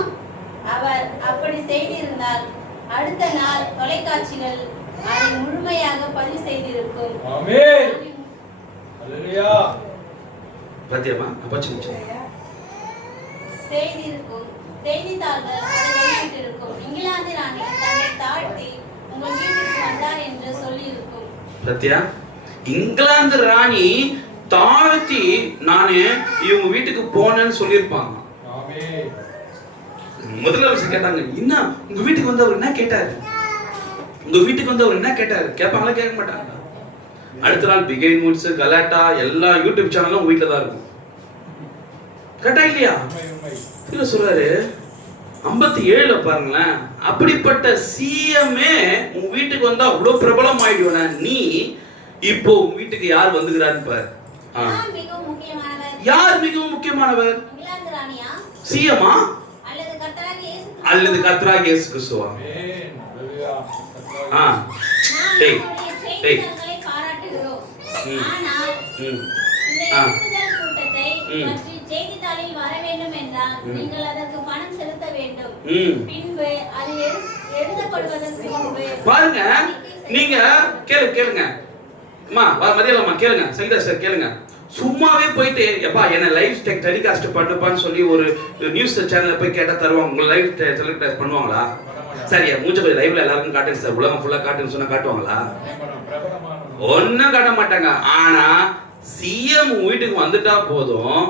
அவர் அப்படி செய்திருந்தால் அடுத்த நாள் தொலைக்காட்சிகள் அதை முழுமையாக பதிவு செய்திருக்கும். ஆமென். ஹல்லேலூயா. பாத்தியமா அப்பச்சு செய்தித்தாள்கள் அதை வெளியிட்டிருக்கும். இங்கிலாந்து ராணி தன்னை தாழ்த்தி உங்கள் வீட்டுக்கு வந்தார் என்று சொல்லி இருக்கும். பாத்தியா, இங்கிலாந்து ராணி தாழ்த்தி நானு இவங்க வீட்டுக்கு போனேன்னு சொல்லியிருப்பாங்க. ஆமென். முதல்ல கேட்டாங்க, என்ன உங்க வீட்டுக்கு வந்து அவர் என்ன கேட்டாரு? கேட்பாங்களா? கேட்க மாட்டாங்க. அடுத்த நாள் பிகைன் மூட்ஸ், கலாட்டா எல்லா யூடியூப் சேனலும் உங்க வீட்டுல தான் இருக்கும். கேட்டா இல்லையா? இல்ல சொல்றாரு 57 பாருங்களேன், அப்படிப்பட்ட சிஎம்ஏ உங்க வீட்டுக்கு வந்தா அவ்வளவு பிரபலம் ஆயிடுவன நீ, இப்போ உங்க வீட்டுக்கு யார் வந்துக்கிறான்னு பாரு. யார் மிகவும் முக்கியமானவர்? இங்கிலாந்து ராணியா, சிஎம்மா அல்லது கர்த்தராகிய இயேசு கிறிஸ்துவா? பாராட்டுகிறோம். ஆனால் செய்தித்தாளில் வர வேண்டும் என்றால் நீங்கள் அதற்கு பணம் செலுத்த வேண்டும். பின்பு அது எழுதப்படுவதற்கு முன்பு பாருங்க, நீங்க கேளுங்க அம்மா, மதியம்மா கேளுங்க, சங்கீதா சார் கேளுங்க. சும்மாவே போயிட்டு எப்பா என்ன லைவ் டெலிகாஸ்ட் பண்ணுப்பான்னு சொல்லி ஒரு நியூஸ் சேனல்ல போய் கேட்டா தருவாங்க? உங்களை லைவ் டெலிகாஸ்ட் பண்ணுவாங்களா? சரியா மூஞ்ச போய் லைவ்ல எல்லாருக்கும் காட்டுங்க சார், உலகம் ஃபுல்லா காட்டுன்னு சொன்னா காட்டுவாங்களா? ஒன்னும் காட்ட மாட்டாங்க. ஆனா சிஎம் வீட்டுக்கு வந்துட்டா போதும்,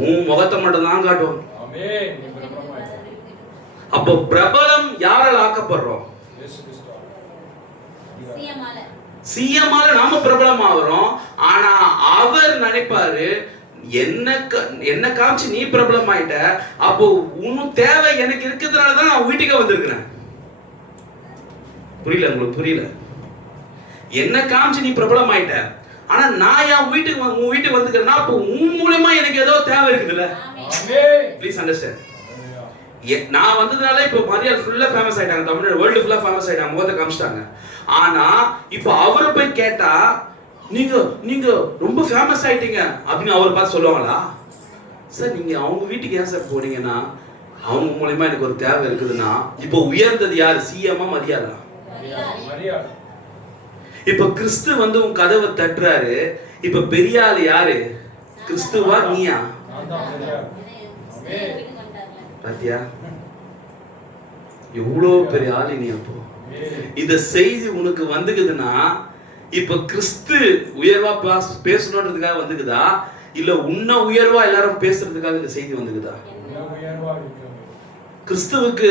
உன் முகத்தை மட்டும் தான் காட்டுவோம். அப்போ பிரபலம் யாரால் ஆக்கப்படுறோம்? சிஎம்ஆல நாம பிரபலம் ஆகிறோம். ஆனா அவர் நினைப்பாரு என்ன காமிச்சு நீ பிரபலம் ஆயிட்ட, அப்போ உன்னும் தேவை எனக்கு இருக்கிறதுனாலதான் நான் வீட்டுக்கு வந்திருக்கிறேன். புரியல உங்களுக்கு? புரியல? என்ன காமிச்சு நீ பிரபலம் ஆயிட்ட, ஆனா நான் என் உன் வீட்டுக்கு வந்துக்கிறேன்னா அப்போ உன் மூலமா எனக்கு ஏதோ தேவை இருக்குதுல்ல. Please understand. நான் வந்ததுனால இப்போ மரியாதை ஃபுல்லா ஃபேமஸ் ஆயிட்டாங்க, தமிழ்நாடு வேர்ல்டு ஃபுல்லா ஃபேமஸ் ஆயிட்டாங்க, முகத்தை காமிச்சிட்டாங்க. ஆனா இப்போ அவரை போய் கேட்டா நீங்க ரொம்ப ஃபேமஸ் ஆயிட்டீங்க அப்படின்னு அவர் பார்த்து சொல்லுவாங்களா? சார் நீங்க அவங்க வீட்டுக்கு ஏன் சார் போனீங்கன்னா அவங்க மூலமா எனக்கு ஒரு தேவை இருக்குதுன்னா, இப்போ உயர்ந்தது யாரு? சிஎம்மா மரியாதை? இப்ப கிறிஸ்து வந்து உன் கதவை தட்டுறாரு. இப்ப பெரிய ஆள் யாரு? கிறிஸ்துவா நீயா? பாத்தியா எவ்வளோ பெரிய ஆளு நீ? அப்போ இந்த செய்தி உனக்கு வந்துக்குதுன்னா இப்ப கிறிஸ்து உயர்வா பேசணுன்றதுக்காக வந்துக்குதா, இல்ல உன்ன உயர்வா எல்லாரும் பேசுறதுக்காக இந்த செய்தி வந்துக்குதா? கிறிஸ்துவுக்கு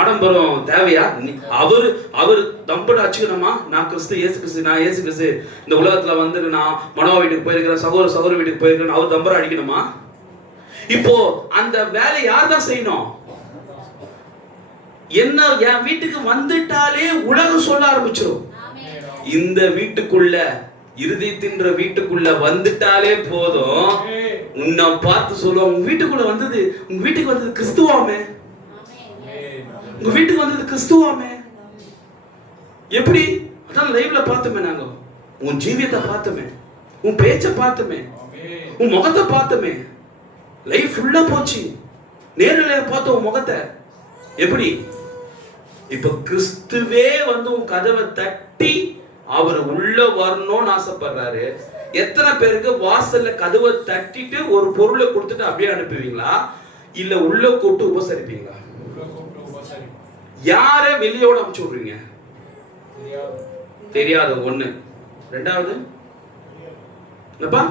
ஆடம்பரம் தேவையா? அவர் தம்பட அச்சுக்கணுமா? நான் கிறிஸ்து, இயேசு கிறிஸ்து, நான் இயேசு கிறிஸ்து, இந்த உலகத்துல வந்து நான் மனோவா வீட்டுக்கு போயிருக்கிறேன், சகோதர வீட்டுக்கு போயிருக்கிறேன், அவர் தம்பரம் அடிக்கணுமா? இப்போ அந்த வேலை யார் தான் செய்யணும்? என்ன என் வீட்டுக்கு வந்துட்டாலே உலகம் சொல்ல ஆரம்பிச்சிடும். இந்த வீட்டுக்குள்ள, இருதயத்தின்ற வீட்டுக்குள்ள வந்துட்டாலே போதும், உன்னை பார்த்து சொல்லுவோம், உங்க வீட்டுக்குள்ள வந்தது, உங்க வீட்டுக்கு வந்தது கிறிஸ்துவாமே, உங்க வீட்டுக்கு வந்தது கிறிஸ்துவாமே. எப்படி? அதான் லைவ்ல பார்த்தோமே, நாங்க உன் ஜீவியத்தை பார்த்தோமே, உன் பேச்சை பார்த்தோமே, உன் முகத்தை பார்த்தோமே, லைஃப் ஃபுல்லா போச்சு, நேரில் பார்த்தோம் உன் முகத்தை. எப்படி? இப்ப கிறிஸ்துவே வந்து உன் கதவை தட்டி அவர் உள்ள வரணும்னு ஆசைப்படுறாரு. எத்தனை பேருக்கு வாசல்ல கதவை தட்டிட்டு ஒரு பொருளை கொடுத்துட்டு அப்படியே அனுப்புவீங்களா, இல்ல உள்ள கூப்பிட்டு உபசரிப்பீங்களா? யார வெளியோட அனுப்பிச்சு விடுறீங்க? தெரியாத ஒண்ணு. ரெண்டாவது என்னப்பா?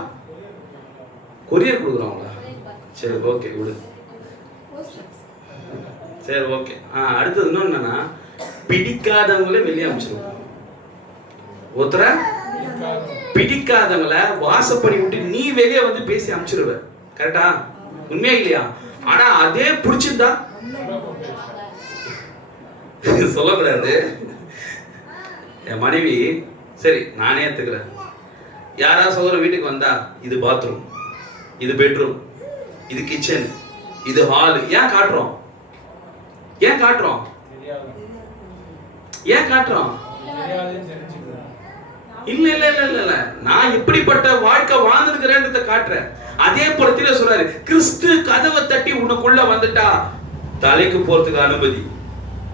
கொரியர் கொடுக்குறாங்களா? சரி ஓகே விடு. சரி ஓகே. அடுத்தது இன்னொன்னு என்னன்னா, பிடிக்காதவங்களே வெளியே அனுப்பிச்சிருவோம். ஒருத்தர பிடிக்காதவங்கள வாசப்படி விட்டு நீ வெளியே வந்து பேசி அனுப்பிச்சிருவ. கரெக்டா? உண்மையா இல்லையா? ஆனா அதே பிடிச்சிருந்தா சொல்லக்கூடாது. என் மனைவி சரி நானே ஏத்துக்கிறேன், யாராவது சொல்ற வீட்டுக்கு வந்தா இது பாத்ரூம், இது பெட்ரூம், இது கிச்சன், இது ஹால், ஏன் காட்டுறோம்? ஏன் காட்டுறோம்? ஏன் காட்டுறோம்? இல்ல இல்ல இல்ல இல்ல, நான் இப்படிப்பட்ட வாழ்க்கை வாழ்ந்துருக்கிறேன்றத காட்டுறேன். அதே படத்துல சொல்றாரு, கிறிஸ்து கதவை தட்டி உனக்குள்ள வந்துட்டா தலைக்கு போறதுக்கு அனுமதி,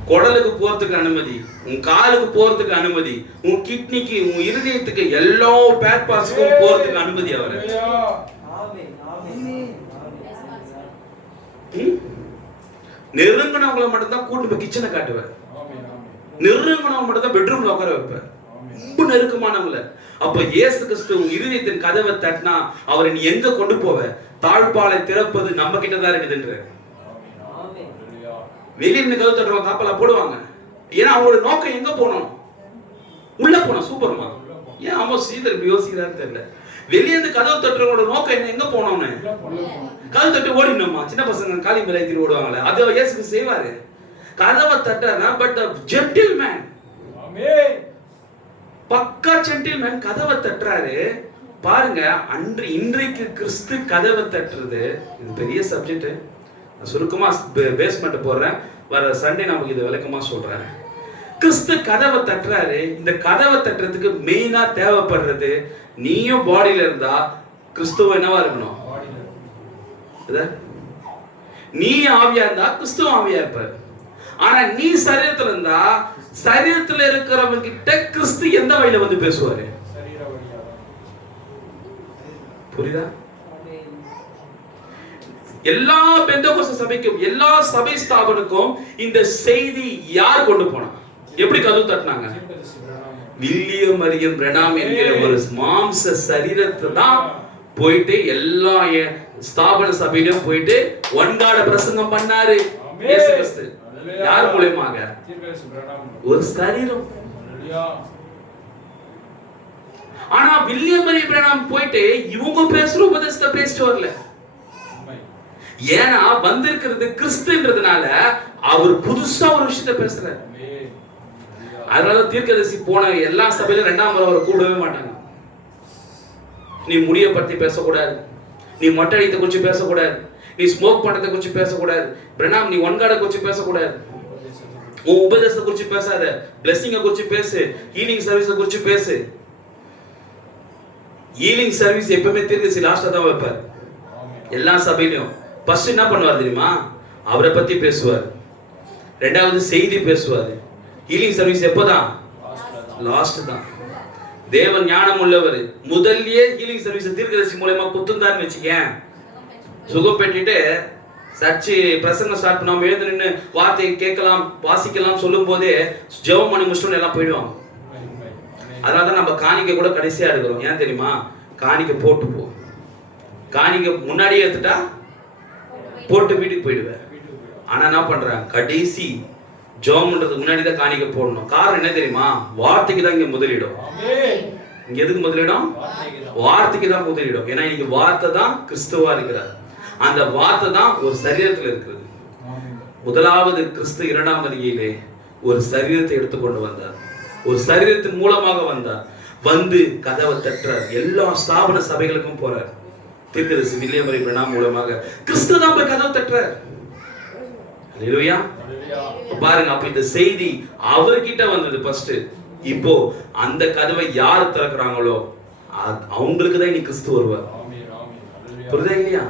குடலுக்கு போறதுக்கு அனுமதி, உன் காலுக்கு போறதுக்கு அனுமதி, உன் கிட்னிக்கு, உன் இருதயத்துக்கு, எல்லா பேக் பாஸ்க்கும் போறதுக்கு அனுமதி. அவரு நெருங்கினவங்களை மட்டும் தான் கூட்டு போய் கிச்சனை காட்டுவார், நெருங்கினவங்க மட்டும் தான் பெட்ரூம்ல உட்கார வைப்பார், ரொம்ப நெருக்கமானவங்கள. அப்ப இயேசு கிறிஸ்து உன் இருதயத்தின் கதவை தட்டினா அவரை நீ எங்க கொண்டு போவ? தாழ்பாலை திறப்பது நம்ம கிட்ட தான் இருக்குதுன்ற. வெளியே இருந்து கதவு தட்டுறவங்க காப்பலா போடுவாங்க. ஏன்னா அவங்களோட நோக்கம் எங்க போனோம்? உள்ள போனோம். சூப்பர்மா. ஏன் அவன் சீதர் இப்படி யோசிக்கிறான்னு தெரியல. வெளியே இருந்து கதவு தட்டுறவங்களோட நோக்கம் என்ன? எங்க போனோம்னு கதவு தட்டு ஓடினோமா? சின்ன பசங்க காலி மேல ஏத்தி ஓடுவாங்களே, அதை இயேசு செய்வாரு. கதவை தட்டுறா, பட் ஜென்டில்மேன், பக்கா ஜென்டில்மேன் கதவை தட்டுறாரு. பாருங்க, இன்றைக்கு கிறிஸ்து கதவை தட்டுறது இது பெரிய சப்ஜெக்ட். சுருக்கமா பேஸ்மெண்ட் போடுறேன், வர சண்டே நமக்கு இது விளக்கமா சொல்றேன். கிறிஸ்து கதவை தட்டுறாரு. இந்த கதவை தட்டுறதுக்கு மெயினா தேவைப்படுறது, நீயும் பாடியில இருந்தா கிறிஸ்துவ என்னவா இருக்கணும்? நீ ஆவியா இருந்தா கிறிஸ்துவ ஆவியா இருப்பாரு. ஆனா நீ சரீரத்துல இருந்தா சரீரத்துல இருக்கிறவங்க கிட்ட கிறிஸ்து எந்த வழியில வந்து பேசுவாரு? புரியுதா? எல்லா பெந்தகோஸ்து சபைக்கும், எல்லா சபை ஸ்தாபனுக்கும் இந்த செய்தி யார் கொண்டு போனா? எப்படி கதவு தட்டினாங்க? வில்லியம் மரியம் பிரணாம் என்கிற ஒரு மாம்ச சரீரத்தை தான் போயிட்டு எல்லா ஸ்தாபன சபையிலும் போயிட்டு ஒன்றாட பிரசங்கம் பண்ணாரு இயேசு கிறிஸ்து. யார் மூலமாக? ஒரு சரீரம். ஹalleluya. ஆனா வில்லியம் மரி பிரானம் போயிட்டு இவங்க பேசுற உபதேசத்தை பேசிட்டு வரல. உண்மை. ஏன்னா வந்திருக்கிறது கிறிஸ்துன்றதுனால அவர் புதுசா ஒரு விஷயத்தை பேசுறாரு. ஆமென். அதனால தீர்க்கதரிசி போன எல்லா சபையிலும் 2ஆம் முறை அவரை கூடவே மாட்டாங்க. நீ முடிய பத்தி பேசக்கூடாது, நீ மொட்டை அடித்த குறிச்சு பேசக்கூடாது, நீ ஸ்மோக் பண்றதை குறிச்சு பேசக்கூடாது, பிரணாம் நீ ஒன்காட குறிச்சு பேசக்கூடாது, உன் உபதேசத்தை குறிச்சு பேசாத, பிளெஸிங்கை குறிச்சு பேசு, ஹீலிங் சர்வீஸை குறிச்சு பேசு. ஹீலிங் சர்வீஸ் எப்பவுமே தீர்க்கதரிசி லாஸ்டா தான் வைப்பார் எல்லா சபையிலும். ஃபர்ஸ்ட் என்ன பண்ணுவார் தெரியுமா? அவரை பத்தி பேசுவார், ரெண்டாவது செய்தி பேசுவார். Healing service எப்போதான்? லாஸ்ட் தான். தேவன் ஞானம் உள்ளவர், முதல்லயே ஹீலிங் சர்வீஸ் தீர்க்கதரிசி மூலமா குத்துந்தான்னு வச்சுக்கேன், சுகம் பெற்றுட்டு சர்ச்சு பிரசங்கம் ஸ்டார்ட் பண்ணாம எழுந்து நின்று வார்த்தையை கேட்கலாம் வாசிக்கலாம் சொல்லும் போதே ஜெபம் பண்ணி முடிச்சுட்டு எல்லாம் போயிடுவாங்க. அதனாலதான் நம்ம காணிக்கை கூட கடைசியா எடுக்கிறோம். ஏன் தெரியுமா? காணிக்கை போட்டு போ, காணிக்கை முன்னாடியே எடுத்துட்டா போட்டு வீட்டுக்கு போயிடுவேன். ஆனா என்ன பண்றேன்? கடைசி ஜெபம்ன்றதுக்கு முன்னாடி தான் காணிக்கை போடணும். காரணம் என்ன தெரியுமா? வார்த்தைக்கு தான் இங்க முதலிடும். இங்க எதுக்கு முதலிடம்? வார்த்தைக்கு தான் முதலிடும். ஏன்னா இன்னைக்கு வார்த்தை தான் கிறிஸ்துவா இருக்கிறார். அந்த வார்த்தை தான் ஒரு சரீரத்தில் இருக்கிறது. முதலாவது கிறிஸ்து 2ஆம் வருகையிலே ஒரு சரீரத்தை எடுத்துக்கொண்டு வந்தார், ஒரு சரீரத்தின் மூலமாக வந்தார், வந்து கதவை தட்டுறார், எல்லா ஸ்தாபன சபைகளுக்கும் போறார். தீர்க்கதரிசி வில்லியம் மரி பிரானம் மூலமாக கிறிஸ்து தான் போய் கதவை தட்டுறார். ஹல்லேலூயா. பாருங்க, அப்ப இந்த செய்தி அவர்கிட்ட வந்தது ஃபர்ஸ்ட். இப்போ அந்த கதவை யார் திறக்கிறாங்களோ அவங்களுக்கு தான் இனி கிறிஸ்து வருவார். புரியுதா இல்லையா?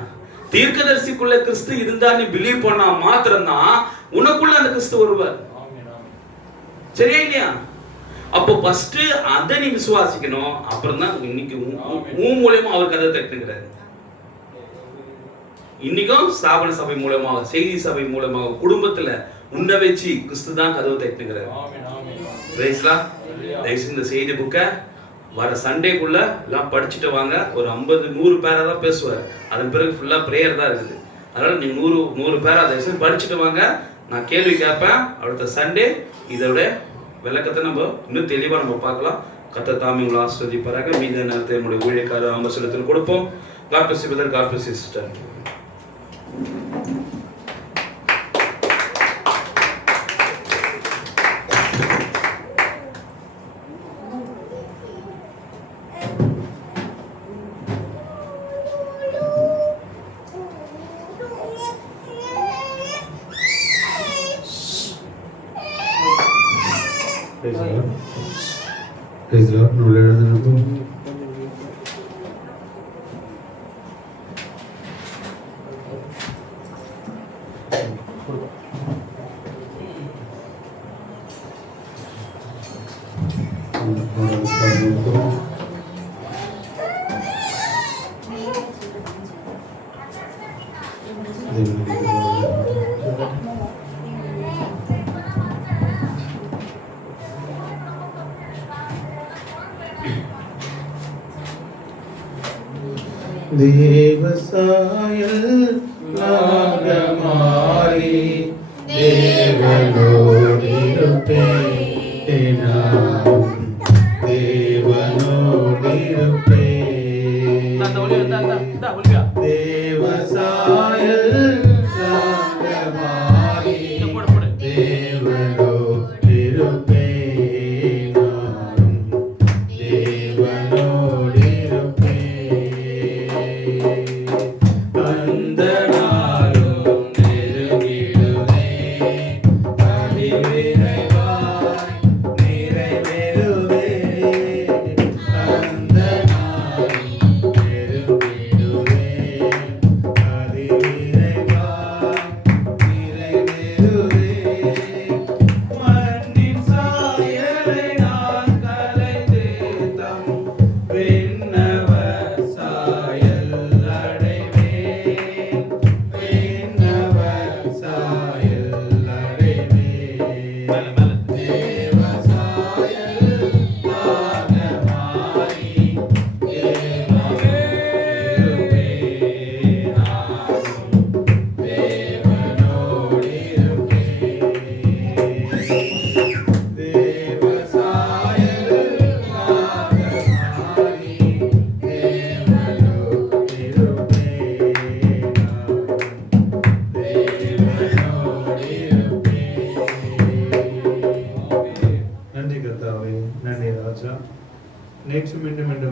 தீர்க்கதரிசிக்குள்ள கிறிஸ்து இருந்தா நீ பிலீவ் பண்ணா மாத்திரம்தான் உனக்குள்ள அந்த கிறிஸ்து வருவார். சரியா இல்லையா? அப்போ ஃபர்ஸ்ட் அதை நீ விசுவாசிக்கணும். அப்புறம் தான் இன்னைக்கு உன் மூலமா அவர் கதை தட்டுங்கிறாரு. இன்னைக்கும் ஸ்தாபன சபை மூலமாக, செய்தி சபை மூலமாக, குடும்பத்துல உன்னை வச்சு கிறிஸ்து தான் கதவை தட்டுங்கிறாரு. இந்த செய்தி புக்கை வர சண்டேக்குள்ள எல்லாம் படிச்சுட்டு வாங்க. ஒரு 50-100 பேரா தான் பேசுவார். அதன் பிறகு ஃபுல்லா பிரேயர் தான் இருக்குது. அதனால நீங்க 100 பேரா அதை படிச்சுட்டு வாங்க. நான் கேள்வி கேட்பேன். அடுத்த சண்டே இதோட விளக்கத்தை நம்ம இன்னும் தெளிவா நம்ம பார்க்கலாம். கர்த்தர் தாமே உங்களை ஆசீர்வதிப்பாராக. மீத நேரத்தை நம்முடைய ஊழியக்காரர் ஆம்பசலத்தில் கொடுப்போம். God bless you brother, God bless you sister. Praise the Lord. No later than a boom. தேவசாயல் நாகமாரி தேவனோடிருப்பேன், தேவனோடிருப்பேன். தேவசாயல் நாகமாரி தேவனோடிருப்பேன், நிறைவேறும்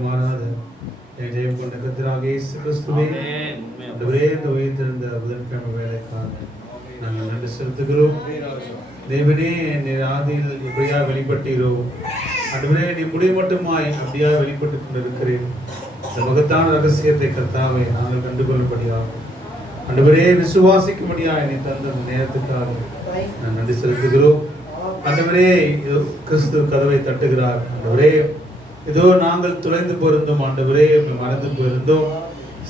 மாறாத என் ஜெயம் கொண்ட கர்த்தராக இயேசு கிறிஸ்துவே ஆண்டவரே இந்த உயிர்த்தெழுந்த புதன்கிழமை வேலைக்காக நாங்கள் நன்றி செலுத்துகிறோம். தேவனே நீர் ஆதியில் எப்படியா வெளிப்பட்டீரோ ஆண்டவரே நீ முடிவு மட்டுமாய் அப்படியா வெளிப்பட்டு கொண்டிருக்கிறேன். இந்த மகத்தான ரகசியத்தை கர்த்தாவே நாங்கள் கண்டுகொள்ளும்படியாகும் ஆண்டவரே விசுவாசிக்கும்படியாக நீ தந்த அந்த நேரத்துக்காக நான் நன்றி செலுத்துகிறோம். ஆண்டவரே இதோ கிறிஸ்து கதவை தட்டுகிறார். ஆண்டவரே இதோ நாங்கள் துளைந்து போயிருந்தோம், ஆண்டவரே மறந்து போயிருந்தோம்.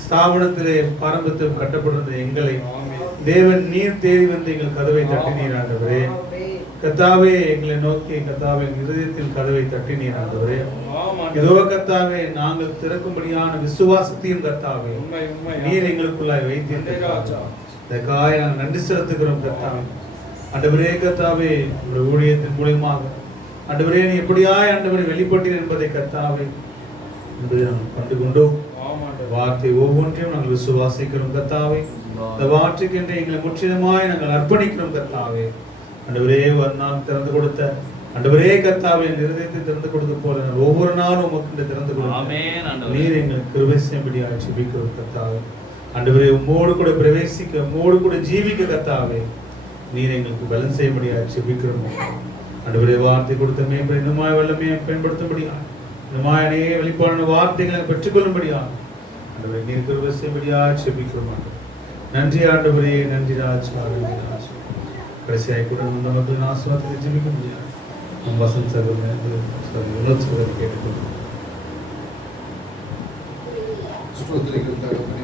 ஸ்தாபனத்திலே பாரம்பரியத்தில் கட்டப்பட்டிருந்த எங்களை தேவன் நீர் தேடி வந்து எங்கள் கதவை தட்டினீர். ஆண்டவரே கர்த்தாவே எங்களை நோக்கி கர்த்தாவே இருதயத்தில் கதவை தட்டினீர். ஆண்டவரே இதோ கர்த்தாவே நாங்கள் திறக்கும்படியான விசுவாசத்தையும் கர்த்தாவே நீர் எங்களுக்குள்ளாய் வைத்தீர்கள். இதற்காக நாங்கள் நன்றி செலுத்துகிறோம் கர்த்தாவே. ஆண்டவரே கர்த்தாவே உங்களுடைய ஊழியத்தின் மூலமாக ஆண்டவரே நீ எப்படியாய் ஆண்டவரை வெளிப்பட்டீர் என்பதை கர்த்தாவே நாங்கள் கண்டு கொண்டோம். வார்த்தை ஒவ்வொன்றையும் நாங்கள் விசுவாசிக்கிறோம் கர்த்தாவே. இந்த வார்த்தைக்கென்று எங்களை முற்றிலுமாய் நாங்கள் அர்ப்பணிக்கிறோம் கர்த்தாவே. ஆண்டவரே ஒரு நாள் திறந்து கொடுத்த ஆண்டவரே கர்த்தாவே என் இருதயத்தை திறந்து கொடுத்த போல ஒவ்வொரு நாளும் உமக்கு திறந்து கொடுத்த நீர் எங்களுக்கு கிருபை செய்யும்படியாக ஜெபிக்கிறோம் கர்த்தாவே. ஆண்டவரே உம்மோடு கூட பிரவேசிக்க உம்மோடு கூட ஜீவிக்க கர்த்தாவே நீர் எங்களுக்கு பலன் செய்யும்படியாக ஜெபிக்கிறோம். ஆண்டவரே வார்த்தை கொடுத்த மேம்பட இன்னுமாய் வல்லமையை பயன்படுத்தும்படியாக இன்னுமாய் அநேக வெளிப்பாடான வார்த்தைகளை பெற்றுக்கொள்ளும்படியாக ஆண்டவரே நீர் கிருபை செய்யும்படியாக ஜெபிக்கிறோம். நன்றி ஆண்டவரே, நன்றி ராஜா. கடைசியாக கூட இந்த மக்களின் ஆசீர்வாதத்தை ஜெபிக்க முடியாது. நம் வசந்த் சகோதரர் கேட்டுக்கொள்கிறோம். ஸ்தோத்திரிக்கிறோம்.